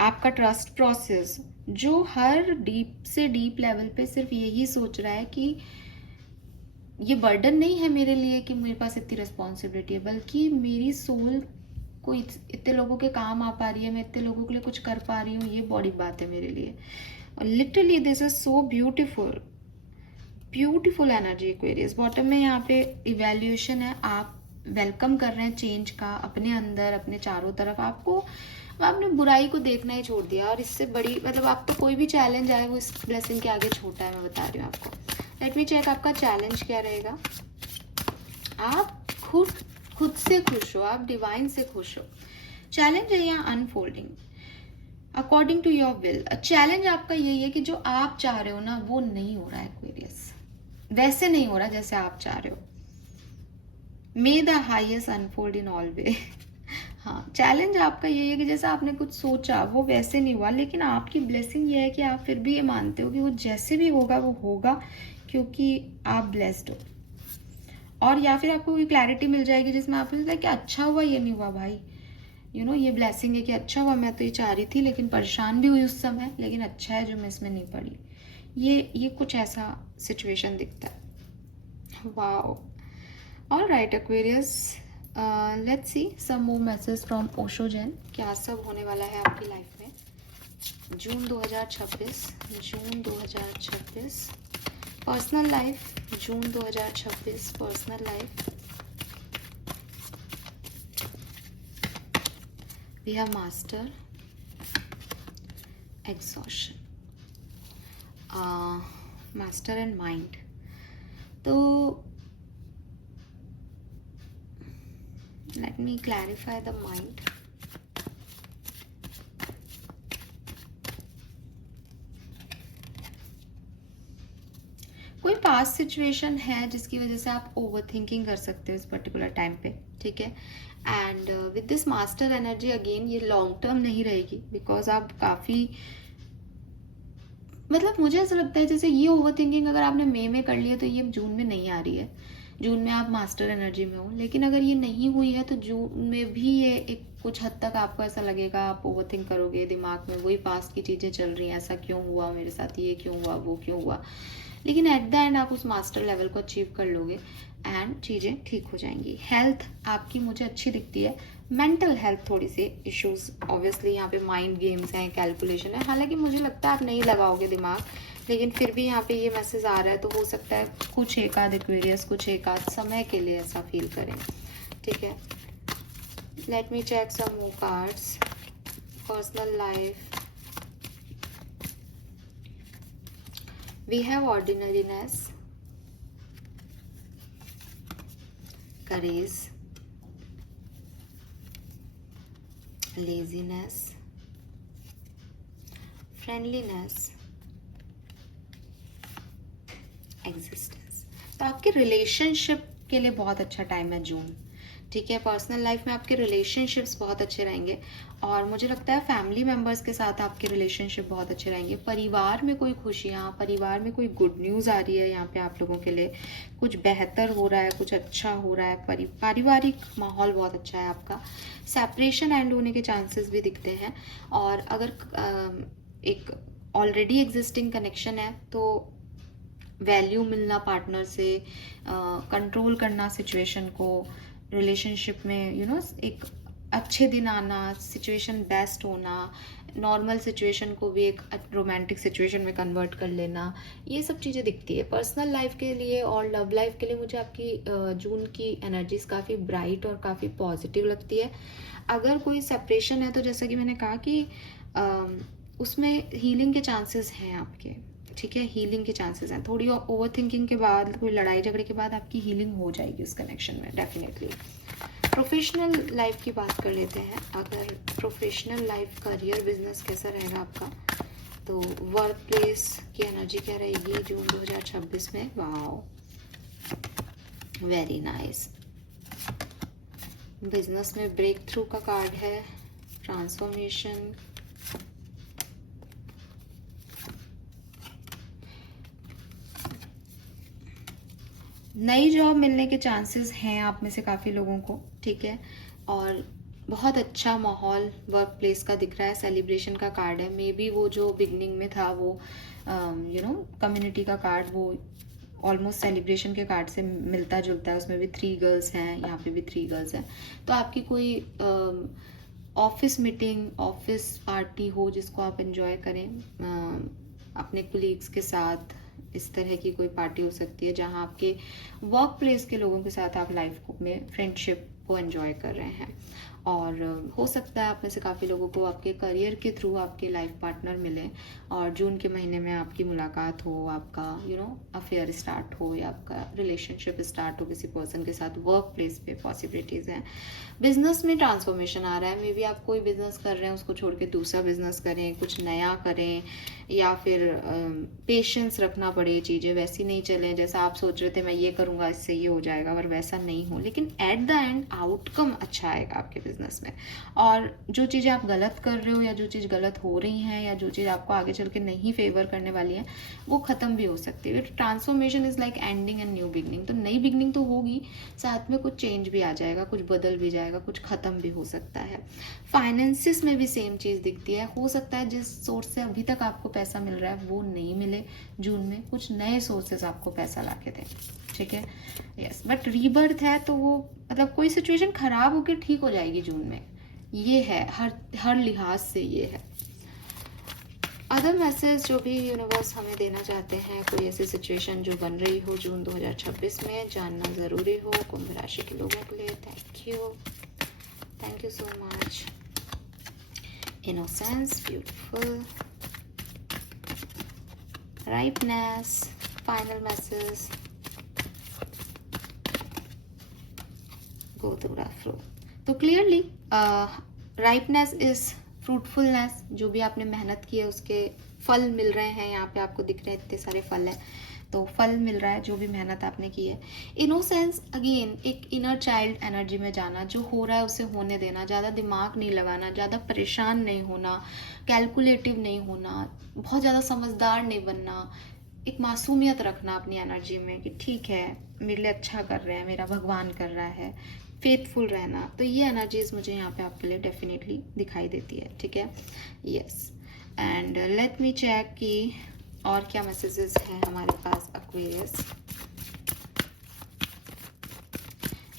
आपका ट्रस्ट प्रोसेस, जो हर डीप से डीप लेवल पे सिर्फ यही सोच रहा है कि ये बर्डन नहीं है मेरे लिए कि मेरे पास इतनी रिस्पॉन्सिबिलिटी है, बल्कि मेरी सोल को इतने लोगों के काम आ पा रही है, मैं इतने लोगों के लिए कुछ कर पा रही हूँ, ये बड़ी बात है मेरे लिए। और literally this is so beautiful, beautiful energy Aquarius. Bottom में यहाँ पे इवैल्यूएशन है, आप वेलकम कर रहे हैं चेंज का अपने अंदर, अपने चारों तरफ। आपने बुराई को देखना ही छोड़ दिया, और इससे बड़ी मतलब आप तो कोई भी चैलेंज आए वो इस ब्लेसिंग के आगे छोटा है, मैं बता रही हूँ आपको। लेट मी चेक आपका चैलेंज क्या रहेगा। आप खुद से खुश हो, आप डिवाइन से खुश हो। चैलेंज है यहाँ unfolding according to your will. Challenge आपका यही है कि जो आप चाह रहे हो ना वो नहीं हो रहा है एक्वेरियस, वैसे नहीं हो रहा जैसे आप चाह रहे हो। May the highest unfold in all way. हाँ, चैलेंज आपका यही है कि जैसा आपने कुछ सोचा वो वैसे नहीं हुआ, लेकिन आपकी ब्लेसिंग ये है कि आप फिर भी ये मानते हो कि वो जैसे भी होगा वो होगा, क्योंकि आप ब्लेस्ड हो। और या फिर आपको कोई क्लैरिटी मिल जाएगी जिसमें आपको लगता है कि अच्छा हुआ ये नहीं हुआ भाई, ये ब्लेसिंग है कि अच्छा हुआ, मैं तो ये चाह रही थी लेकिन परेशान भी हुई उस समय, लेकिन अच्छा है जो मैं इसमें नहीं पड़ी। ये कुछ ऐसा सिचुएशन दिखता है। Wow, alright Aquarius, let's see some more message from Osho Jain. क्या सब होने वाला है आपकी लाइफ में June 2026, June 2026 personal life, June 2026 personal life. We have master, exhaustion, master and mind. तो let me clarify the mind. कोई पास्ट सिचुएशन है जिसकी वजह से आप ओवर थिंकिंग कर सकते हो इस पर्टिकुलर टाइम पे, ठीक है। And with this master energy again ये लॉन्ग टर्म नहीं रहेगी, बिकॉज आप काफ़ी, मतलब मुझे ऐसा लगता है जैसे ये ओवर थिंकिंग अगर आपने मई में कर लिया तो ये जून में नहीं आ रही है। जून में आप मास्टर एनर्जी में हो, लेकिन अगर ये नहीं हुई है तो जून में भी ये एक कुछ हद तक आपको ऐसा लगेगा, आप ओवर थिंक करोगे, दिमाग में वही पास्ट की चीज़ें चल रही हैं, ऐसा क्यों हुआ मेरे साथ, ये क्यों हुआ, वो क्यों हुआ। लेकिन एट द एंड आप उस मास्टर लेवल को अचीव कर लोगे एंड चीज़ें ठीक हो जाएंगी। हेल्थ आपकी मुझे अच्छी दिखती है, मेंटल हेल्थ थोड़ी सी इश्यूज, ऑब्वियसली यहाँ पे माइंड गेम्स हैं, कैलकुलेशन है, हालांकि मुझे लगता है आप नहीं लगाओगे दिमाग, लेकिन फिर भी यहाँ पे ये मैसेज आ रहा है, तो हो सकता है कुछ एक आध एक्वेरियस कुछ एक आध समय के लिए ऐसा फील करें, ठीक है। Let me check some more cards. Personal life, we have ordinariness, courage, laziness, friendliness, existence. तो आपके रिलेशनशिप के लिए बहुत अच्छा टाइम है जून, ठीक है। पर्सनल लाइफ में आपके रिलेशनशिप्स बहुत अच्छे रहेंगे, और मुझे लगता है फैमिली मेम्बर्स के साथ आपके रिलेशनशिप बहुत अच्छे रहेंगे। परिवार में कोई खुशियाँ, परिवार में कोई गुड न्यूज़ आ रही है यहाँ पे आप लोगों के लिए, कुछ बेहतर हो रहा है, कुछ अच्छा हो रहा है, पारिवारिक माहौल बहुत अच्छा है आपका। सेपरेशन एंड होने के चांसेस भी दिखते हैं, और अगर एक ऑलरेडी एग्जिस्टिंग कनेक्शन है तो वैल्यू मिलना पार्टनर से, कंट्रोल करना सिचुएशन को, रिलेशनशिप में एक अच्छे दिन आना, सिचुएशन बेस्ट होना, नॉर्मल सिचुएशन को भी एक रोमांटिक सिचुएशन में कन्वर्ट कर लेना, ये सब चीज़ें दिखती है पर्सनल लाइफ के लिए। और लव लाइफ के लिए मुझे आपकी जून की एनर्जीज काफ़ी ब्राइट और काफ़ी पॉजिटिव लगती है। अगर कोई सेपरेशन है तो जैसा कि मैंने कहा कि उसमें हीलिंग के चांसेस हैं आपके, ठीक है। हीलिंग के चांसेस हैं, थोड़ी ओवर थिंकिंग के बाद, कोई लड़ाई झगड़े के बाद आपकी हीलिंग हो जाएगी उस कनेक्शन में डेफिनेटली। प्रोफेशनल लाइफ की बात कर लेते हैं। अगर प्रोफेशनल लाइफ, करियर, बिजनेस कैसा रहेगा आपका, तो वर्क प्लेस की एनर्जी क्या रहेगी जून 2026 में। Wow, very nice. बिजनेस में ब्रेक थ्रू का कार्ड है, ट्रांसफॉर्मेशन, नई जॉब मिलने के चांसेस हैं आप में से काफ़ी लोगों को, ठीक है। और बहुत अच्छा माहौल वर्क प्लेस का दिख रहा है। सेलिब्रेशन का कार्ड है, मे बी वो जो बिगनिंग में था वो कम्युनिटी का कार्ड, वो ऑलमोस्ट सेलिब्रेशन के कार्ड से मिलता जुलता है। उसमें भी 3 गर्ल्स हैं, यहाँ पे भी 3 गर्ल्स हैं। तो आपकी कोई ऑफिस मीटिंग, ऑफिस पार्टी हो जिसको आप एंजॉय करें अपने कोलीग्स के साथ, इस तरह की कोई पार्टी हो सकती है जहां आपके वर्क प्लेस के लोगों के साथ आप लाइफ में फ्रेंडशिप को एंजॉय कर रहे हैं। और हो सकता है आप में से काफ़ी लोगों को आपके करियर के थ्रू आपके लाइफ पार्टनर मिले, और जून के महीने में आपकी मुलाकात हो, आपका अफेयर स्टार्ट हो, या आपका रिलेशनशिप स्टार्ट हो किसी पर्सन के साथ। वर्क प्लेस पे पॉसिबिलिटीज़ हैं। बिजनेस में ट्रांसफॉर्मेशन आ रहा है, मे बी आप कोई बिजनेस कर रहे हैं उसको छोड़ के दूसरा बिजनेस करें, कुछ नया करें, या फिर पेशेंस रखना पड़े, चीज़ें वैसी नहीं चलें जैसा आप सोच रहे थे मैं ये करूँगा इससे ये हो जाएगा, और वैसा नहीं हो। लेकिन एट द एंड आउटकम अच्छा आएगा आपके बिजनेस में। और जो चीज़ें आप गलत कर रहे हो, या जो चीज़ गलत हो रही हैं, या जो चीज़ आपको आगे चल के नहीं फेवर करने वाली है, वो ख़त्म भी हो सकती है। Transformation is like ending and new beginning. तो नई बिगनिंग तो होगी, साथ में कुछ चेंज भी आ जाएगा, कुछ बदल भी जाएगा, कुछ ख़त्म भी हो सकता है। फाइनेंसिस में भी सेम चीज़ दिखती है। हो सकता है जिस सोर्स से अभी तक आपको पैसा मिल रहा है वो नहीं मिले जून में, कुछ नए सोर्सेज आपको पैसा ला के दें, ठीक है। यस, बट रीबर्थ है तो वो मतलब कोई सिचुएशन खराब होकर ठीक हो जाएगी जून में, ये है हर लिहाज से ये है। अदर मैसेज जो भी यूनिवर्स हमें देना चाहते हैं, कोई ऐसी सिचुएशन जो बन रही हो जून 2026 में, जानना ज़रूरी हो कुंभ राशि के लोगों के लिए। Thank you so much. Innocence, beautiful, ripeness, final message, go through that flow. तो clearly ripeness is fruitfulness, जो भी आपने मेहनत की है उसके फल मिल रहे हैं। यहाँ पे आपको दिख रहे हैं इतने सारे फल हैं, तो फल मिल रहा है जो भी मेहनत आपने की है। इनोसेंस, अगेन एक इनर चाइल्ड एनर्जी में जाना, जो हो रहा है उसे होने देना, ज़्यादा दिमाग नहीं लगाना, ज़्यादा परेशान नहीं होना, कैलकुलेटिव नहीं होना, बहुत ज़्यादा समझदार नहीं बनना, एक मासूमियत रखना अपनी एनर्जी में कि ठीक है मेरे लिए अच्छा कर रहे हैं, मेरा भगवान कर रहा है, फेथफुल रहना। तो ये एनर्जीज मुझे यहाँ पे आपके लिए डेफिनेटली दिखाई देती है, ठीक है। Yes, and let me check कि और क्या मैसेजेस हैं हमारे पास एक्वेरियस।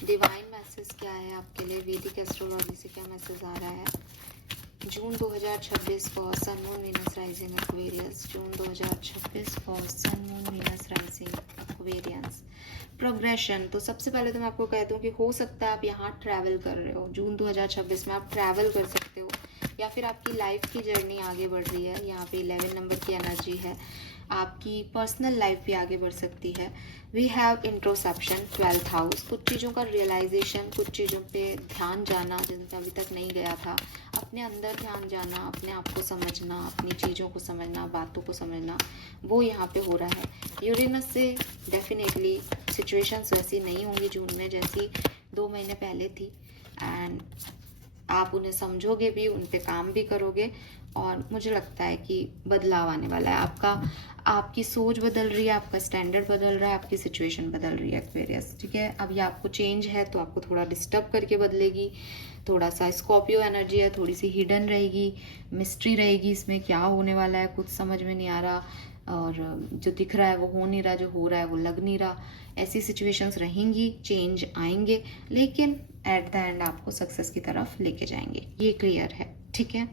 डिवाइन मैसेज क्या है आपके लिए, वैदिक एस्ट्रोलॉजी से क्या मैसेज आ रहा है June 2026 for sun moon Venus rising Aquarius, June 2026 for sun moon Venus rising Aquarians. Progression, तो सबसे पहले तो मैं आपको कहती हूँ कि हो सकता है आप यहाँ ट्रैवल कर रहे हो, जून 2026 में आप ट्रैवल कर सकते हो, या फिर आपकी लाइफ की जर्नी आगे बढ़ रही है। यहाँ पे 11 नंबर की एनर्जी है, आपकी पर्सनल लाइफ भी आगे बढ़ सकती है। वी हैव इंट्रोसेप्शन 12th हाउस, कुछ चीज़ों का रियलाइजेशन, कुछ चीज़ों पे ध्यान जाना जिनसे अभी तक नहीं गया था, अपने अंदर ध्यान जाना, अपने आप को समझना, अपनी चीज़ों को समझना, बातों को समझना, वो यहाँ पे हो रहा है। यूरेनस से डेफिनेटली सिचुएशंस वैसी नहीं होंगी जून में जैसी 2 महीने पहले थी, एंड आप उन्हें समझोगे भी, उन पे काम भी करोगे, और मुझे लगता है कि बदलाव आने वाला है। आपकी सोच बदल रही है, आपका स्टैंडर्ड बदल रहा है, आपकी सिचुएशन बदल रही है एक्वेरियस, ठीक है। अब ये आपको चेंज है तो आपको थोड़ा डिस्टर्ब करके बदलेगी, थोड़ा सा स्कॉर्पियो एनर्जी है, थोड़ी सी हिडन रहेगी, मिस्ट्री रहेगी, इसमें क्या होने वाला है कुछ समझ में नहीं आ रहा, और जो दिख रहा है वो हो नहीं रहा, जो हो रहा है वो लग नहीं रहा। ऐसी सिचुएशंस रहेंगी, चेंज आएंगे, लेकिन एट द एंड आपको सक्सेस की तरफ लेके जाएंगे, ये क्लियर है, ठीक है।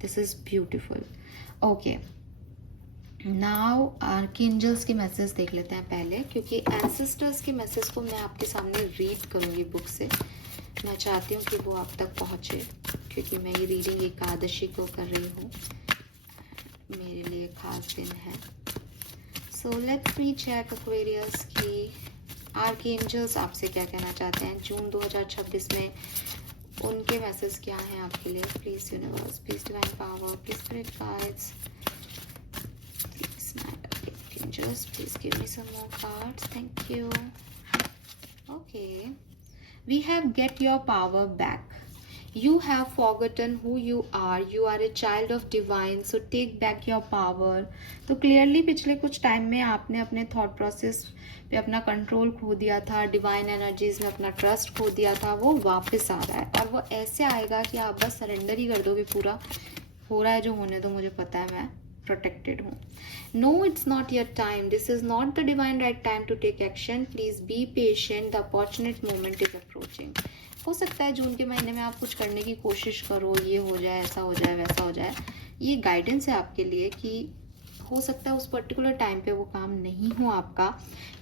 This is beautiful. Okay, now archangels के मैसेज देख लेते हैं पहले, क्योंकि एंसेस्टर्स के मैसेज को मैं आपके सामने रीड करूंगी बुक से। मैं चाहती हूँ कि वो आप तक पहुँचे, क्योंकि मैं ये रीडिंग एकादशी को कर रही हूँ, मेरे लिए खास दिन है। So let's me check Aquarius की आर्कएंजल्स आपसे क्या कहना चाहते हैं जून 2026 में, उनके मैसेज क्या हैं आपके लिए। Please universe, please divine power, please spirit guides, please my archangels, please give me some more cards, thank you. Okay, we have get your power back, you have forgotten who you are a child of divine, so take back your power। तो clearly पिछले कुछ time में आपने अपने thought process पे अपना control खो दिया था, डिवाइन एनर्जीज में अपना ट्रस्ट खो दिया था, वो वापस आ रहा है, और वो ऐसे आएगा कि आप बस सरेंडर ही कर दोगे। पूरा हो रहा है जो होने दो, मुझे पता है, मैं प्रोटेक्टेड हूँ। No, it's not your time, this is not the divine right time to take action, please be patient, the opportune moment is approaching. हो सकता है जून के महीने में आप कुछ करने की कोशिश करो, ये हो जाए, ऐसा हो जाए, वैसा हो जाए। ये गाइडेंस है आपके लिए कि हो सकता है उस पर्टिकुलर टाइम पे वो काम नहीं हो आपका,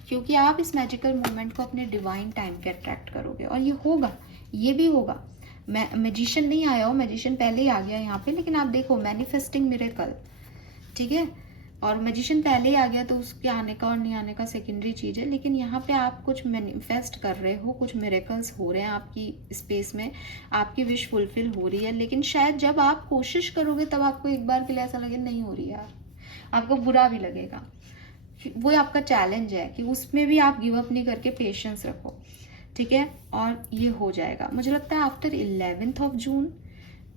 क्योंकि आप इस मैजिकल मोमेंट को अपने डिवाइन टाइम पे अट्रैक्ट करोगे, और ये होगा, ये भी होगा। मैजिशियन नहीं आया हो, मैजिशियन पहले ही आ गया यहाँ पे, लेकिन आप देखो मैनिफेस्टिंग मिरेकल, ठीक है, और मैजिशियन पहले ही आ गया तो उसके आने का और नहीं आने का सेकेंडरी चीज़ है, लेकिन यहाँ पे आप कुछ मैनिफेस्ट कर रहे हो, कुछ मिरेकल्स हो रहे हैं आपकी स्पेस में, आपकी विश फुलफिल हो रही है, लेकिन शायद जब आप कोशिश करोगे तब आपको एक बार के लिए ऐसा लगे नहीं हो रही यार, आपको बुरा भी लगेगा। वो आपका चैलेंज है कि उसमें भी आप गिव अप नहीं करके पेशेंस रखो, ठीक है, और ये हो जाएगा। मुझे लगता है आफ्टर 11th ऑफ जून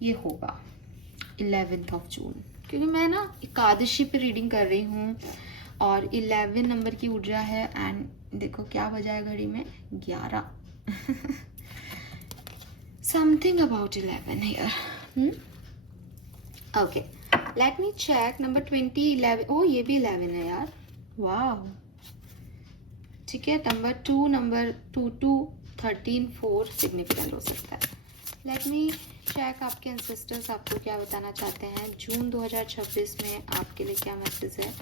ये होगा, 11th ऑफ जून, क्योंकि मैं ना एकादशी पे रीडिंग कर रही हूँ, और 11 नंबर की ऊर्जा है, एंड देखो क्या बजा है घड़ी में, 11। Something about 11 here. Okay, let me check number 20, 11। ओ, ये भी 11 है यार, वाह, ठीक है। नंबर 2, नंबर 2, 2, 13, 4 सिग्निफिकेंट हो सकता है। लेट मी चेक आपके एंसेस्टर्स आपको क्या बताना चाहते हैं जून 2026 में, आपके लिए क्या मैसेज है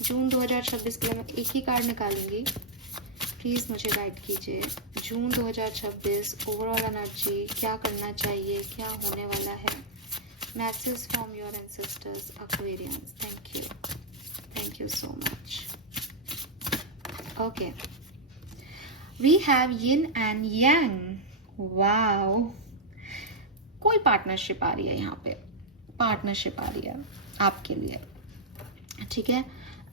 जून 2026 के लिए। मैं एक ही कार्ड निकालूंगी, प्लीज़ मुझे गाइड कीजिए। जून 2026 ओवरऑल एनर्जी, क्या करना चाहिए, क्या होने वाला है। Message from your ancestors Aquarians, thank you so much. Okay, we have yin and yang, wow, कोई पार्टनरशिप आ रही है यहाँ पे, पार्टनरशिप आ रही है आपके लिए, ठीक है।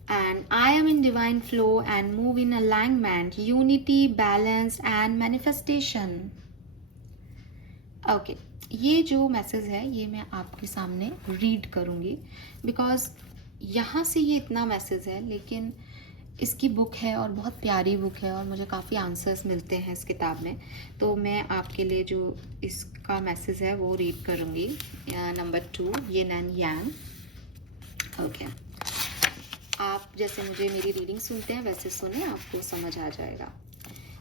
And I am in divine flow and move in alignment, unity, balance and manifestation. Okay, ये जो मैसेज है ये मैं आपके सामने रीड करूँगी, बिकॉज यहाँ से ये इतना मैसेज है, लेकिन इसकी बुक है और बहुत प्यारी बुक है, और मुझे काफ़ी आंसर्स मिलते हैं इस किताब में, तो मैं आपके लिए जो इसका मैसेज है वो रीड करूँगी। Number 2, yin and Yang. Okay, आप जैसे मुझे मेरी रीडिंग सुनते हैं वैसे सुने, आपको समझ आ जाएगा।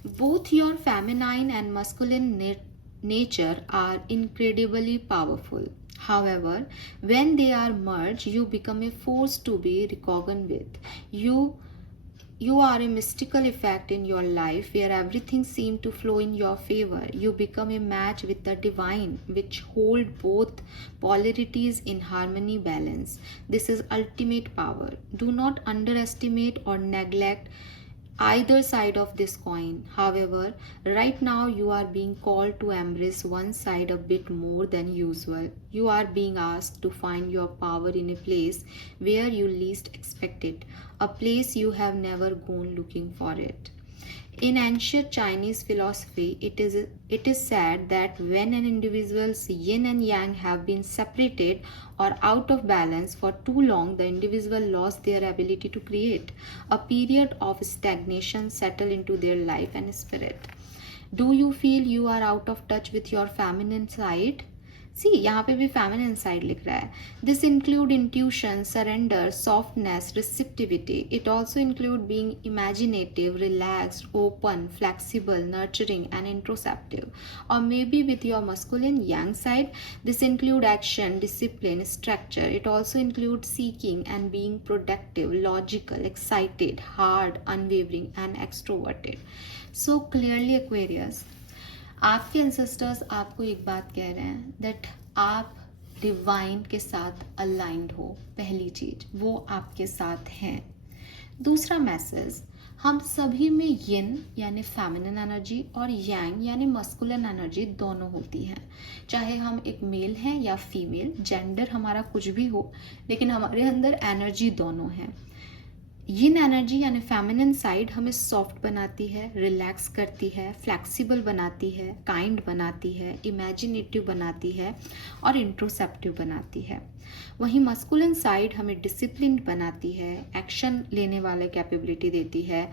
Both your feminine and masculine nature are incredibly powerful. However, when they are merged, you become a force to be reckoned with. You are a mystical effect in your life where everything seems to flow in your favor. You become a match with the divine, which hold both polarities in harmony balance. This is ultimate power. Do not underestimate or neglect either side of this coin. However, right now you are being called to embrace one side a bit more than usual. You are being asked to find your power in a place where you least expect it, a place you have never gone looking for it. In ancient Chinese philosophy, it is said that when an individual's yin and yang have been separated or out of balance for too long, the individual lost their ability to create. A period of stagnation settled into their life and spirit. Do you feel you are out of touch with your feminine side? See यहाँ पे भी feminine side लिख रहा है. This include intuition, surrender, softness, receptivity. It also include being imaginative, relaxed, open, flexible, nurturing and introspective. और maybe with your masculine yang side, this include action, discipline, structure. It also include seeking and being productive, logical, excited, hard, unwavering and extroverted. So clearly Aquarius, आपके ancestors आपको एक बात कह रहे हैं that आप divine के साथ अलाइंड हो. पहली चीज वो आपके साथ हैं. दूसरा मैसेज, हम सभी में यिन यानी फेमिनिन एनर्जी और यांग यानी मस्कुलिन एनर्जी दोनों होती हैं. चाहे हम एक मेल हैं या फीमेल, जेंडर हमारा कुछ भी हो, लेकिन हमारे अंदर एनर्जी दोनों है. यिन एनर्जी यानी फेमिनिन साइड हमें सॉफ्ट बनाती है, रिलैक्स करती है, फ्लेक्सिबल बनाती है, काइंड बनाती है, इमेजिनेटिव बनाती है और इंट्रोसेप्टिव बनाती है. वहीं मस्कुलिन साइड हमें डिसिप्लिन बनाती है, एक्शन लेने वाले कैपेबिलिटी देती है,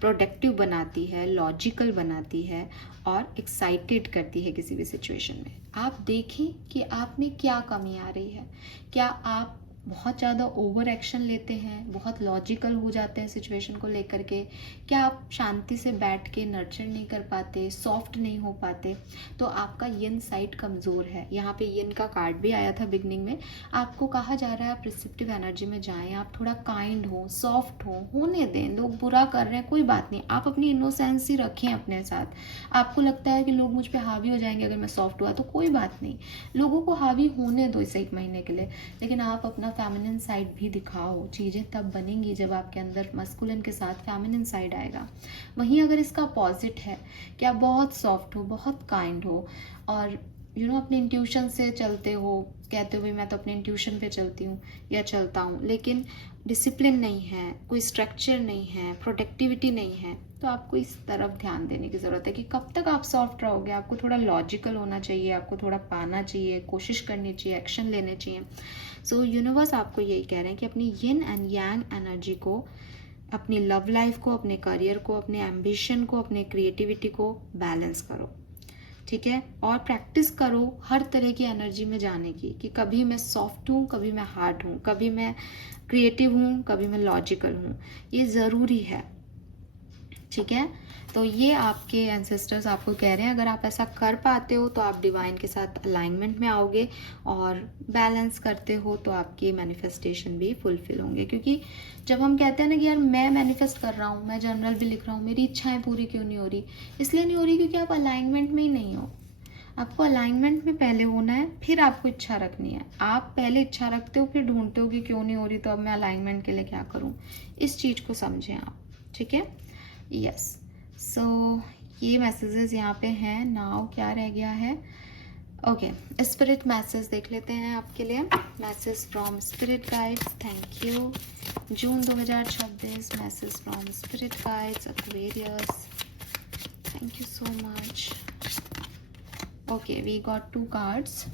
प्रोडक्टिव बनाती है, लॉजिकल बनाती है और एक्साइटेड करती है किसी भी सिचुएशन में. आप देखें कि आप में क्या कमी आ रही है. क्या आप बहुत ज़्यादा ओवर एक्शन लेते हैं, बहुत लॉजिकल हो जाते हैं सिचुएशन को लेकर के? क्या आप शांति से बैठ के नर्चर नहीं कर पाते, सॉफ्ट नहीं हो पाते? तो आपका यिन साइड कमज़ोर है. यहाँ पे यिन का कार्ड भी आया था बिगनिंग में. आपको कहा जा रहा है आप रिसेप्टिव एनर्जी में जाएं, आप थोड़ा काइंड हो, सॉफ्ट हो, होने दें. लोग बुरा कर रहे हैं, कोई बात नहीं. आप अपनी इनोसेंसी रखें अपने साथ. आपको लगता है कि लोग मुझ पर हावी हो जाएंगे अगर मैं सॉफ्ट हुआ, तो कोई बात नहीं. लोगों को हावी होने दो इस 1 महीने के लिए, लेकिन आप अपना फेमिनिन साइड भी दिखाओ. चीज़ें तब बनेंगी जब आपके अंदर मस्कुलिन के साथ फेमिनिन साइड आएगा. वहीं अगर इसका अपोजिट है कि आप बहुत सॉफ्ट हो, बहुत काइंड हो और अपने इंट्यूशन से चलते हो, कहते हो भाई मैं तो अपने इंट्यूशन पे चलती हूँ या चलता हूँ, लेकिन डिसिप्लिन नहीं है, कोई स्ट्रक्चर नहीं है, प्रोडक्टिविटी नहीं है, तो आपको इस तरफ ध्यान देने की ज़रूरत है कि कब तक आप सॉफ्ट रहोगे. आपको थोड़ा लॉजिकल होना चाहिए, आपको थोड़ा पाना चाहिए, कोशिश करनी चाहिए, एक्शन लेने चाहिए. सो यूनिवर्स आपको यही कह रहे हैं कि अपनी यिन एंड यांग एनर्जी को, अपनी लव लाइफ को, अपने करियर को, अपने एम्बिशन को, अपने क्रिएटिविटी को बैलेंस करो. ठीक है. और प्रैक्टिस करो हर तरह की एनर्जी में जाने की, कि कभी मैं सॉफ्ट हूँ, कभी मैं हार्ड हूँ, कभी मैं क्रिएटिव हूँ, कभी मैं लॉजिकल हूँ. ये ज़रूरी है. ठीक है. तो ये आपके एंसेस्टर्स आपको कह रहे हैं. अगर आप ऐसा कर पाते हो तो आप डिवाइन के साथ अलाइनमेंट में आओगे और बैलेंस करते हो तो आपकी मैनिफेस्टेशन भी फुलफिल होंगे. क्योंकि जब हम कहते हैं ना कि यार मैं मैनिफेस्ट कर रहा हूँ, मैं जर्नल भी लिख रहा हूँ, मेरी इच्छाएं पूरी क्यों नहीं हो रही, इसलिए नहीं हो रही क्योंकि आप अलाइनमेंट में ही नहीं हो. आपको अलाइनमेंट में पहले होना है, फिर आपको इच्छा रखनी है. आप पहले इच्छा रखते हो, फिर ढूंढते हो कि क्यों नहीं हो रही, तो अब मैं अलाइनमेंट के लिए क्या करूँ. इस चीज़ को समझें आप. ठीक है. यस. सो ये मैसेजेस यहाँ पे हैं. नाउ क्या रह गया है? ओके, स्पिरिट मैसेज देख लेते हैं आपके लिए. Message from spirit guides. Thank you. June 2026 message from spirit guides Aquarius. Thank you so much. Okay, we got 2 cards.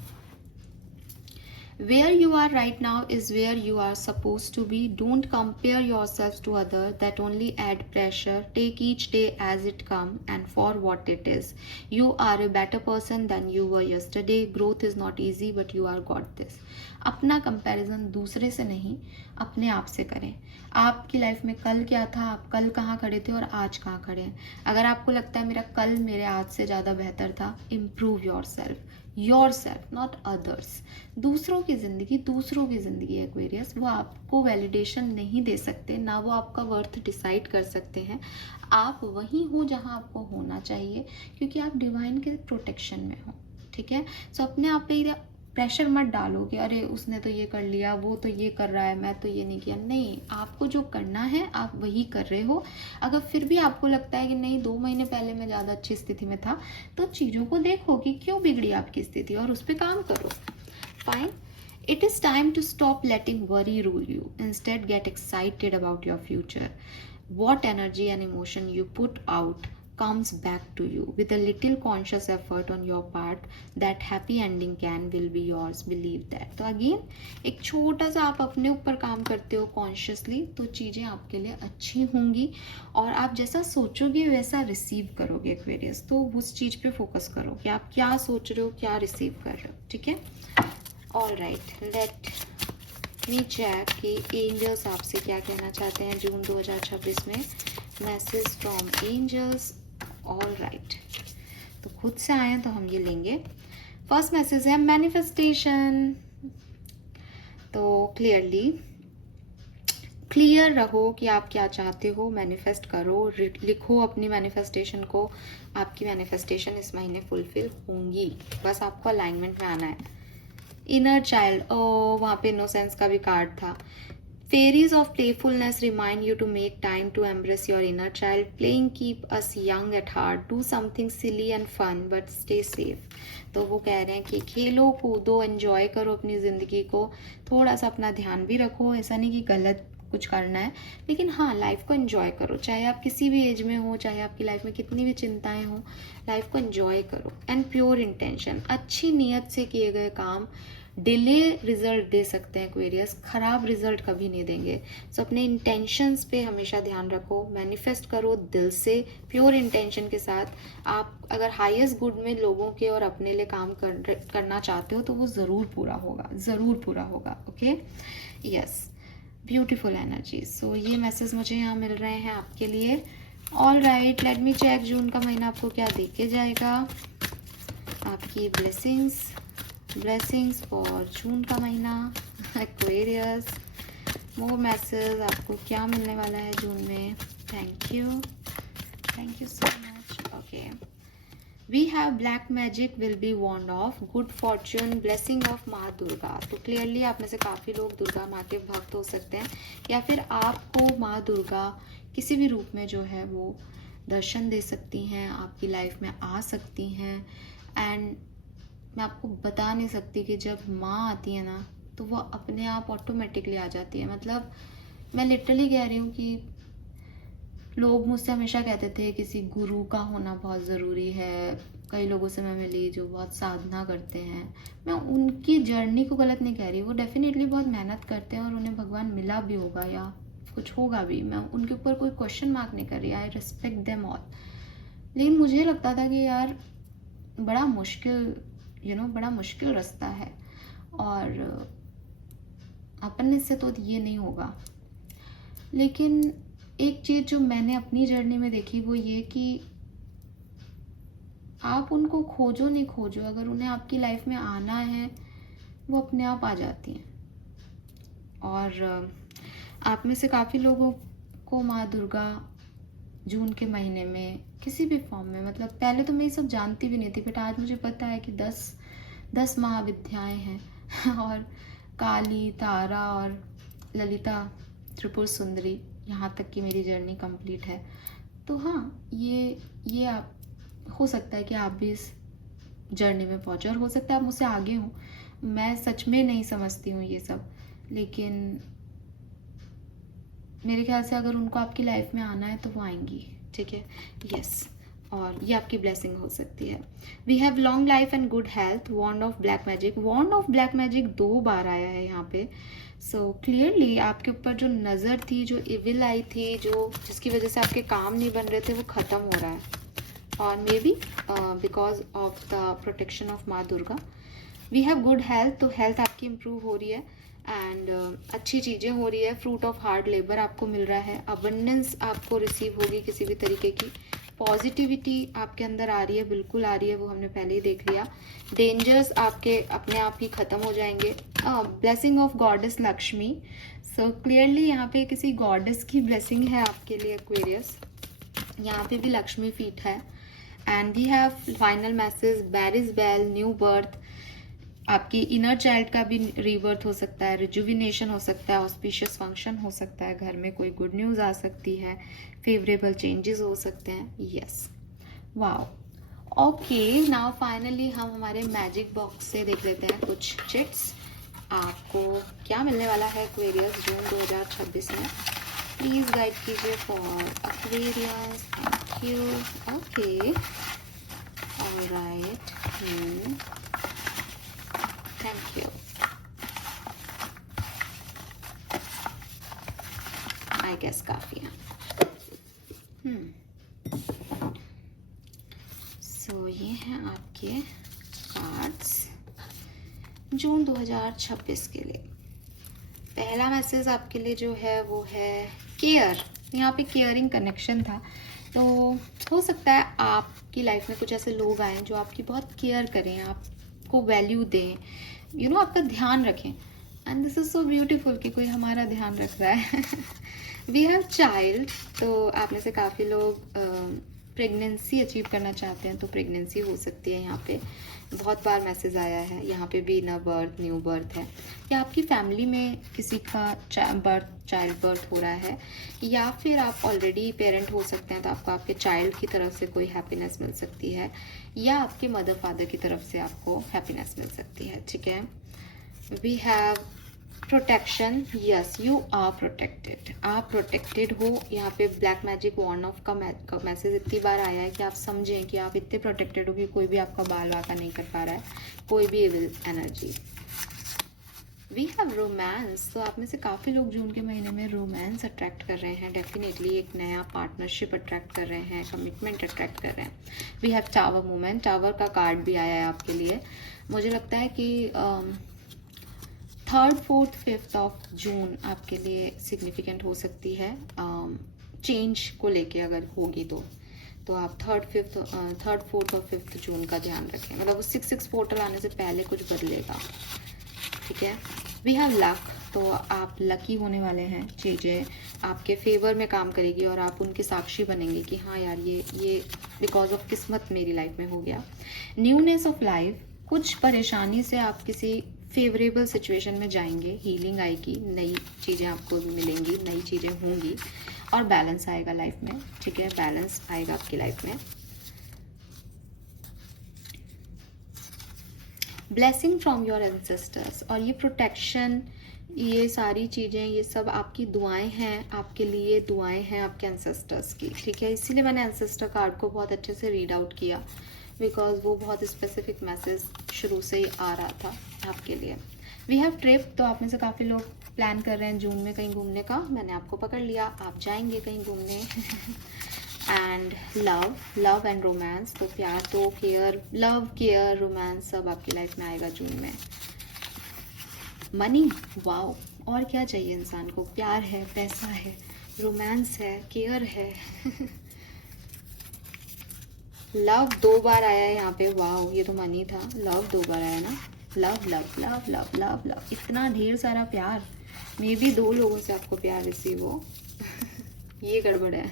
Where you are right now is where you are supposed to be. Don't compare yourselves to others. That only add pressure. Take each day as it comes and for what it is. You are a better person than you were yesterday. Growth is not easy, but you are got this. अपना comparison दूसरे से नहीं, अपने आप से करें. आपकी life में कल क्या था, आप कल कहाँ खड़े थे और आज कहाँ खड़े हैं. अगर आपको लगता है मेरा कल मेरे आज से ज़्यादा बेहतर था, improve your self. Your self not others. दूसरों की ज़िंदगी एक्वेरियस, वो आपको वैलिडेशन नहीं दे सकते, ना वो आपका वर्थ डिसाइड कर सकते हैं। आप वहीं हो जहाँ आपको होना चाहिए, क्योंकि आप डिवाइन के प्रोटेक्शन में हो, ठीक है। सो अपने आप पे प्रेशर मत डालो कि अरे उसने तो ये कर लिया, वो तो ये कर रहा है, मैं तो ये नहीं किया। नहीं, आपको जो करना है आप वही कर रहे हो। अगर फिर भी आपको लगता है कि नहीं 2 महीने पहले मैं ज़्यादा अच्छी स्थिति में था, तो चीज़ों को देखो कि क्यों बिगड़ी आपकी स्थिति और उस पर काम करो। Fine, it is time to stop letting worry rule you. Instead, get excited about your future. What energy and emotion you put out comes back to you. With a little conscious effort on your part, that happy ending will be yours. Believe that. तो again एक छोटा सा आप अपने ऊपर काम करते हो कॉन्शियसली, तो चीज़ें आपके लिए अच्छी होंगी और आप जैसा सोचोगे वैसा रिसीव करोगे एक्वेरियस। तो उस चीज़ पे फोकस करो कि आप क्या सोच रहे हो, क्या रिसीव कर रहे हो, ठीक है। All right, let me check कि एंजल्स आपसे क्या कहना चाहते हैं जून 2026 में। Message from angels. All right, तो खुद से आए हैं तो हम ये लेंगे। फर्स्ट मैसेज है मैनिफेस्टेशन। तो क्लियर रहो कि आप क्या चाहते हो, मैनिफेस्ट करो, लिखो अपनी मैनिफेस्टेशन को। आपकी मैनिफेस्टेशन इस महीने फुलफिल होंगी, बस आपको अलाइनमेंट में आना है। इनर चाइल्ड, वहाँ पे इनोसेंस का भी कार्ड था। Fairies of playfulness remind you to make time to embrace your inner child. Playing keep us young at heart. Do something silly and fun but stay safe. तो वो कह रहे हैं कि खेलो कूदो, एंजॉय करो अपनी ज़िंदगी को, थोड़ा सा अपना ध्यान भी रखो। ऐसा नहीं कि गलत कुछ करना है, लेकिन हाँ लाइफ को एंजॉय करो। चाहे आप किसी भी एज में हो, चाहे आपकी लाइफ में कितनी भी चिंताएं हो, लाइफ को एंजॉय करो। एंड प्योर इंटेंशन, अच्छी नीयत से किए गए काम डिले रिजल्ट दे सकते हैं एक्वेरियस, खराब रिजल्ट कभी नहीं देंगे। सो अपने इंटेंशंस पे हमेशा ध्यान रखो, मैनिफेस्ट करो दिल से, प्योर इंटेंशन के साथ। आप अगर हाईएस्ट गुड में लोगों के और अपने लिए काम करना चाहते हो तो वो ज़रूर पूरा होगा। Okay, yes, beautiful energy. So ये मैसेज मुझे यहाँ मिल रहे हैं आपके लिए। All right, let me check जून का महीना आपको क्या दे के जाएगा। आपकी ब्लेसिंग्स फॉर जून का महीना एक्वेरियस। मोर मैसेज आपको क्या मिलने वाला है जून में। Thank you so much. Okay, we have black magic will be wand off, good fortune, blessing of माँ दुर्गा। तो क्लियरली आप में से काफ़ी लोग दुर्गा माँ के भक्त हो सकते हैं, या फिर आपको माँ दुर्गा किसी भी रूप में जो है वो दर्शन दे सकती हैं, आपकी लाइफ में आ सकती हैं। एंड मैं आपको बता नहीं सकती कि जब माँ आती है ना तो वो अपने आप ऑटोमेटिकली आ जाती है। मतलब मैं लिटरली कह रही हूँ कि लोग मुझसे हमेशा कहते थे किसी गुरु का होना बहुत ज़रूरी है। कई लोगों से मैं मिली जो बहुत साधना करते हैं, मैं उनकी जर्नी को गलत नहीं कह रही, वो डेफिनेटली बहुत मेहनत करते हैं और उन्हें भगवान मिला भी होगा या कुछ होगा भी। मैं उनके ऊपर कोई क्वेश्चन मार्क नहीं कर रही, आई रिस्पेक्ट देम ऑल। लेकिन मुझे लगता था कि यार बड़ा मुश्किल रास्ता है और अपने से तो ये नहीं होगा। लेकिन एक चीज़ जो मैंने अपनी जर्नी में देखी वो ये कि आप उनको खोजो नहीं खोजो, अगर उन्हें आपकी लाइफ में आना है वो अपने आप आ जाती हैं। और आप में से काफ़ी लोगों को माँ दुर्गा जून के महीने में किसी भी फॉर्म में, मतलब पहले तो मैं ये सब जानती भी नहीं थी, बट आज मुझे पता है कि 10 महाविद्याएँ हैं और काली, तारा और ललिता त्रिपुर सुंदरी, यहाँ तक की मेरी जर्नी कंप्लीट है। तो हाँ, ये आप हो सकता है कि आप भी इस जर्नी में पहुँचे और हो सकता है आप मुझसे आगे हों। मैं सच में नहीं समझती हूँ ये सब, लेकिन मेरे ख्याल से अगर उनको आपकी लाइफ में आना है तो वो आएंगी, ठीक है। यस, और ये आपकी ब्लेसिंग हो सकती है। We have long life and good health, wand off black magic. Wand off black magic 2 बार आया है यहाँ पे। सो क्लियरली आपके ऊपर जो नज़र थी, जो इविल आई थी, जिसकी वजह से आपके काम नहीं बन रहे थे, वो ख़त्म हो रहा है। और maybe because of the protection of माँ Durga. We have good health, तो हेल्थ आपकी इम्प्रूव हो रही है एंड अच्छी चीज़ें हो रही है। फ्रूट ऑफ हार्ड लेबर आपको मिल रहा है। अबंडेंस आपको रिसीव होगी किसी भी तरीके की। पॉजिटिविटी आपके अंदर आ रही है, बिल्कुल आ रही है, वो हमने पहले ही देख लिया। डेंजर्स आपके अपने आप ही ख़त्म हो जाएंगे। Blessing of goddess Lakshmi, so clearly यहाँ पे किसी गॉडेस की ब्लेसिंग है आपके लिए एक्वेरियस। यहाँ पे भी लक्ष्मी फीट है। And we have final message, बैरिस बेल, न्यू बर्थ। आपकी इनर चाइल्ड का भी रीबर्थ हो सकता है, रिजुविनेशन हो सकता है, ऑस्पिशियस फंक्शन हो सकता है, घर में कोई गुड न्यूज़ आ सकती है, फेवरेबल चेंजेस हो सकते हैं। Yes, wow. Okay, now finally हम हमारे मैजिक बॉक्स से देख लेते हैं कुछ चिट्स। आपको क्या मिलने वाला है एक्वेरियस जून 2026 में। प्लीज़ गाइड कीजिए for Aquarius. Thank you. Okay, alright, thank you. I guess काफ़ी है। सो ये हैं आपके कार्ड्स जून 2026 के लिए। पहला मैसेज आपके लिए जो है वो है केयर। यहाँ पे केयरिंग कनेक्शन था, तो हो सकता है आपकी लाइफ में कुछ ऐसे लोग आए जो आपकी बहुत केयर करें, आपको वैल्यू दें, यू नो आपका ध्यान रखें। And this is so beautiful कि कोई हमारा ध्यान रख रहा है। वी हैव चाइल्ड, तो आप में से काफ़ी लोग प्रेगनेंसी अचीव करना चाहते हैं, तो प्रेगनेंसी हो सकती है। यहाँ पे बहुत बार मैसेज आया है। यहाँ पे भी ना बर्थ, न्यू बर्थ है, या आपकी फैमिली में किसी का चाइल्ड बर्थ हो रहा है, या फिर आप ऑलरेडी पेरेंट हो सकते हैं, तो आपको आपके चाइल्ड की तरफ से कोई हैप्पीनेस मिल सकती है, या आपके मदर फादर की तरफ से आपको हैप्पीनेस मिल सकती है। ठीक है, we have protection. Yes, you are protected, आप प्रोटेक्टेड हो। यहाँ पे ब्लैक मैजिक वॉर्न ऑफ का मैसेज इतनी बार आया है कि आप समझें कि आप इतने प्रोटेक्टेड हो कि कोई भी आपका बाल वाका नहीं कर पा रहा है, कोई भी evil energy. We have romance, तो आप में से काफ़ी लोग जून के महीने में रोमांस अट्रैक्ट कर रहे हैं। डेफिनेटली एक नया पार्टनरशिप अट्रैक्ट कर रहे हैं, कमिटमेंट अट्रैक्ट कर रहे हैं। We have tower movement, tower का कार्ड भी आया है आपके लिए। मुझे लगता है कि 3rd, 4th, 5th of June आपके लिए सिग्निफिकेंट हो सकती है चेंज को लेके। अगर होगी तो आप 3rd, 4th और 5th जून का ध्यान रखें। मतलब वो 6/6 पोर्टल आने से पहले कुछ बदलेगा। ठीक है, वी हैव लक, तो आप लकी होने वाले हैं। चीज़ें आपके फेवर में काम करेगी और आप उनके साक्षी बनेंगे कि हाँ यार, ये बिकॉज ऑफ किस्मत मेरी लाइफ में हो गया। न्यूनेस ऑफ लाइफ, कुछ परेशानी से आप किसी फेवरेबल सिचुएशन में जाएंगे, हीलिंग आएगी, नई चीज़ें आपको भी मिलेंगी, नई चीज़ें होंगी, और बैलेंस आएगा लाइफ में। ठीक है, बैलेंस आएगा आपकी लाइफ में। ब्लेसिंग फ्रॉम योर एंसेस्टर्स, और ये प्रोटेक्शन, ये सारी चीज़ें, ये सब आपकी दुआएं हैं, आपके लिए दुआएं हैं आपके एंसेस्टर्स की। ठीक है, इसीलिए मैंने एंसेस्टर कार्ड को बहुत अच्छे से रीड आउट किया, बिकॉज वो बहुत स्पेसिफिक मैसेज शुरू से ही आ रहा था आपके लिए। वी हैव ट्रिप, तो आप में से काफ़ी लोग प्लान कर रहे हैं जून में कहीं घूमने का। मैंने आपको पकड़ लिया, आप जाएंगे कहीं घूमने। एंड लव एंड रोमांस, तो प्यार, तो केयर, लव, केयर, रोमांस सब आपकी लाइफ में आएगा जून में। मनी, वाओ, और क्या चाहिए इंसान को? प्यार है, पैसा है, रोमांस है, केयर है। लव 2 बार आया है यहाँ पे। वाओ, ये तो मनी था। लव 2 बार आया ना। Love love love love love love, इतना ढेर सारा प्यार। मे बी 2 लोगों से आपको प्यार रिसीव हो। ये गड़बड़ है।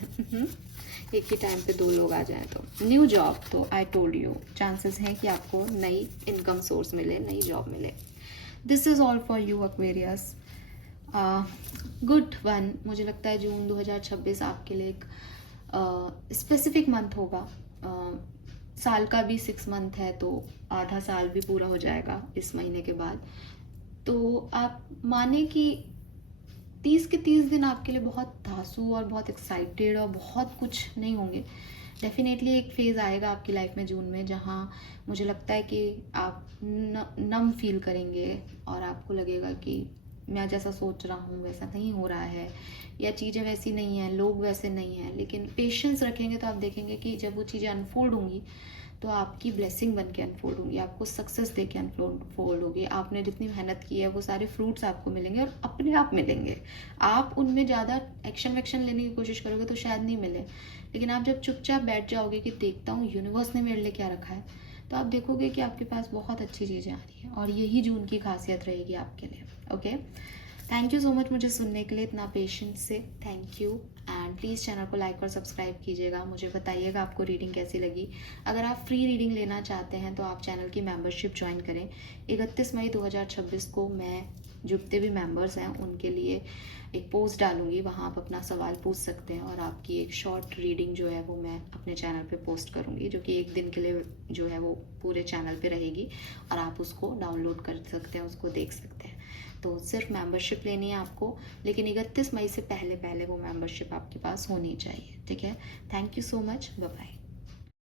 एक ही टाइम पे 2 लोग आ जाएं तो। न्यू जॉब, तो आई टोल्ड यू, चांसेस हैं कि आपको नई इनकम सोर्स मिले, नई जॉब मिले। This is all for you Aquarius. Good one. मुझे लगता है जून 2026 आपके लिए एक स्पेसिफिक मंथ होगा। साल का भी 6 मंथ है, तो आधा साल भी पूरा हो जाएगा इस महीने के बाद। तो आप माने कि 30 के 30 दिन आपके लिए बहुत धांसू और बहुत एक्साइटेड और बहुत कुछ नहीं होंगे। डेफिनेटली एक फेज़ आएगा आपकी लाइफ में जून में, जहाँ मुझे लगता है कि आप नम फील करेंगे और आपको लगेगा कि मैं जैसा सोच रहा हूँ वैसा नहीं हो रहा है, या चीज़ें वैसी नहीं हैं, लोग वैसे नहीं हैं। लेकिन पेशेंस रखेंगे तो आप देखेंगे कि जब वो चीज़ें अनफोल्ड होंगी तो आपकी ब्लेसिंग बन के अनफोल्ड होंगी, आपको सक्सेस दे के अनफोल्ड होगी। आपने जितनी मेहनत की है वो सारे फ्रूट्स आपको मिलेंगे और अपने आप मिलेंगे। आप उनमें ज़्यादा एक्शन वैक्शन लेने की कोशिश करोगे तो शायद नहीं मिले, लेकिन आप जब चुपचाप बैठ जाओगे कि देखता हूँ यूनिवर्स ने मेरे लिए क्या रखा है, तो आप देखोगे कि आपके पास बहुत अच्छी चीज़ें आ रही हैं। और यही जून की खासियत रहेगी आपके लिए। Okay, thank you so much मुझे सुनने के लिए इतना पेशेंस से, thank you. And please channel को लाइक और सब्सक्राइब कीजिएगा, मुझे बताइएगा आपको रीडिंग कैसी लगी। अगर आप फ्री रीडिंग लेना चाहते हैं तो आप चैनल की मेंबरशिप ज्वाइन करें। 31 मई 2026 को मैं जितने भी मेंबर्स हैं उनके लिए एक पोस्ट डालूंगी, वहाँ आप अपना सवाल पूछ सकते हैं और आपकी एक शॉर्ट रीडिंग जो है वो मैं अपने चैनल पे पोस्ट करूँगी, जो कि 1 दिन के लिए जो है वो पूरे चैनल पे रहेगी और आप उसको डाउनलोड कर सकते हैं, उसको देख सकते हैं। तो सिर्फ मेंबरशिप लेनी है आपको, लेकिन 31 मई से पहले पहले वो मेंबरशिप आपके पास होनी चाहिए। ठीक है, thank you so much, bye bye.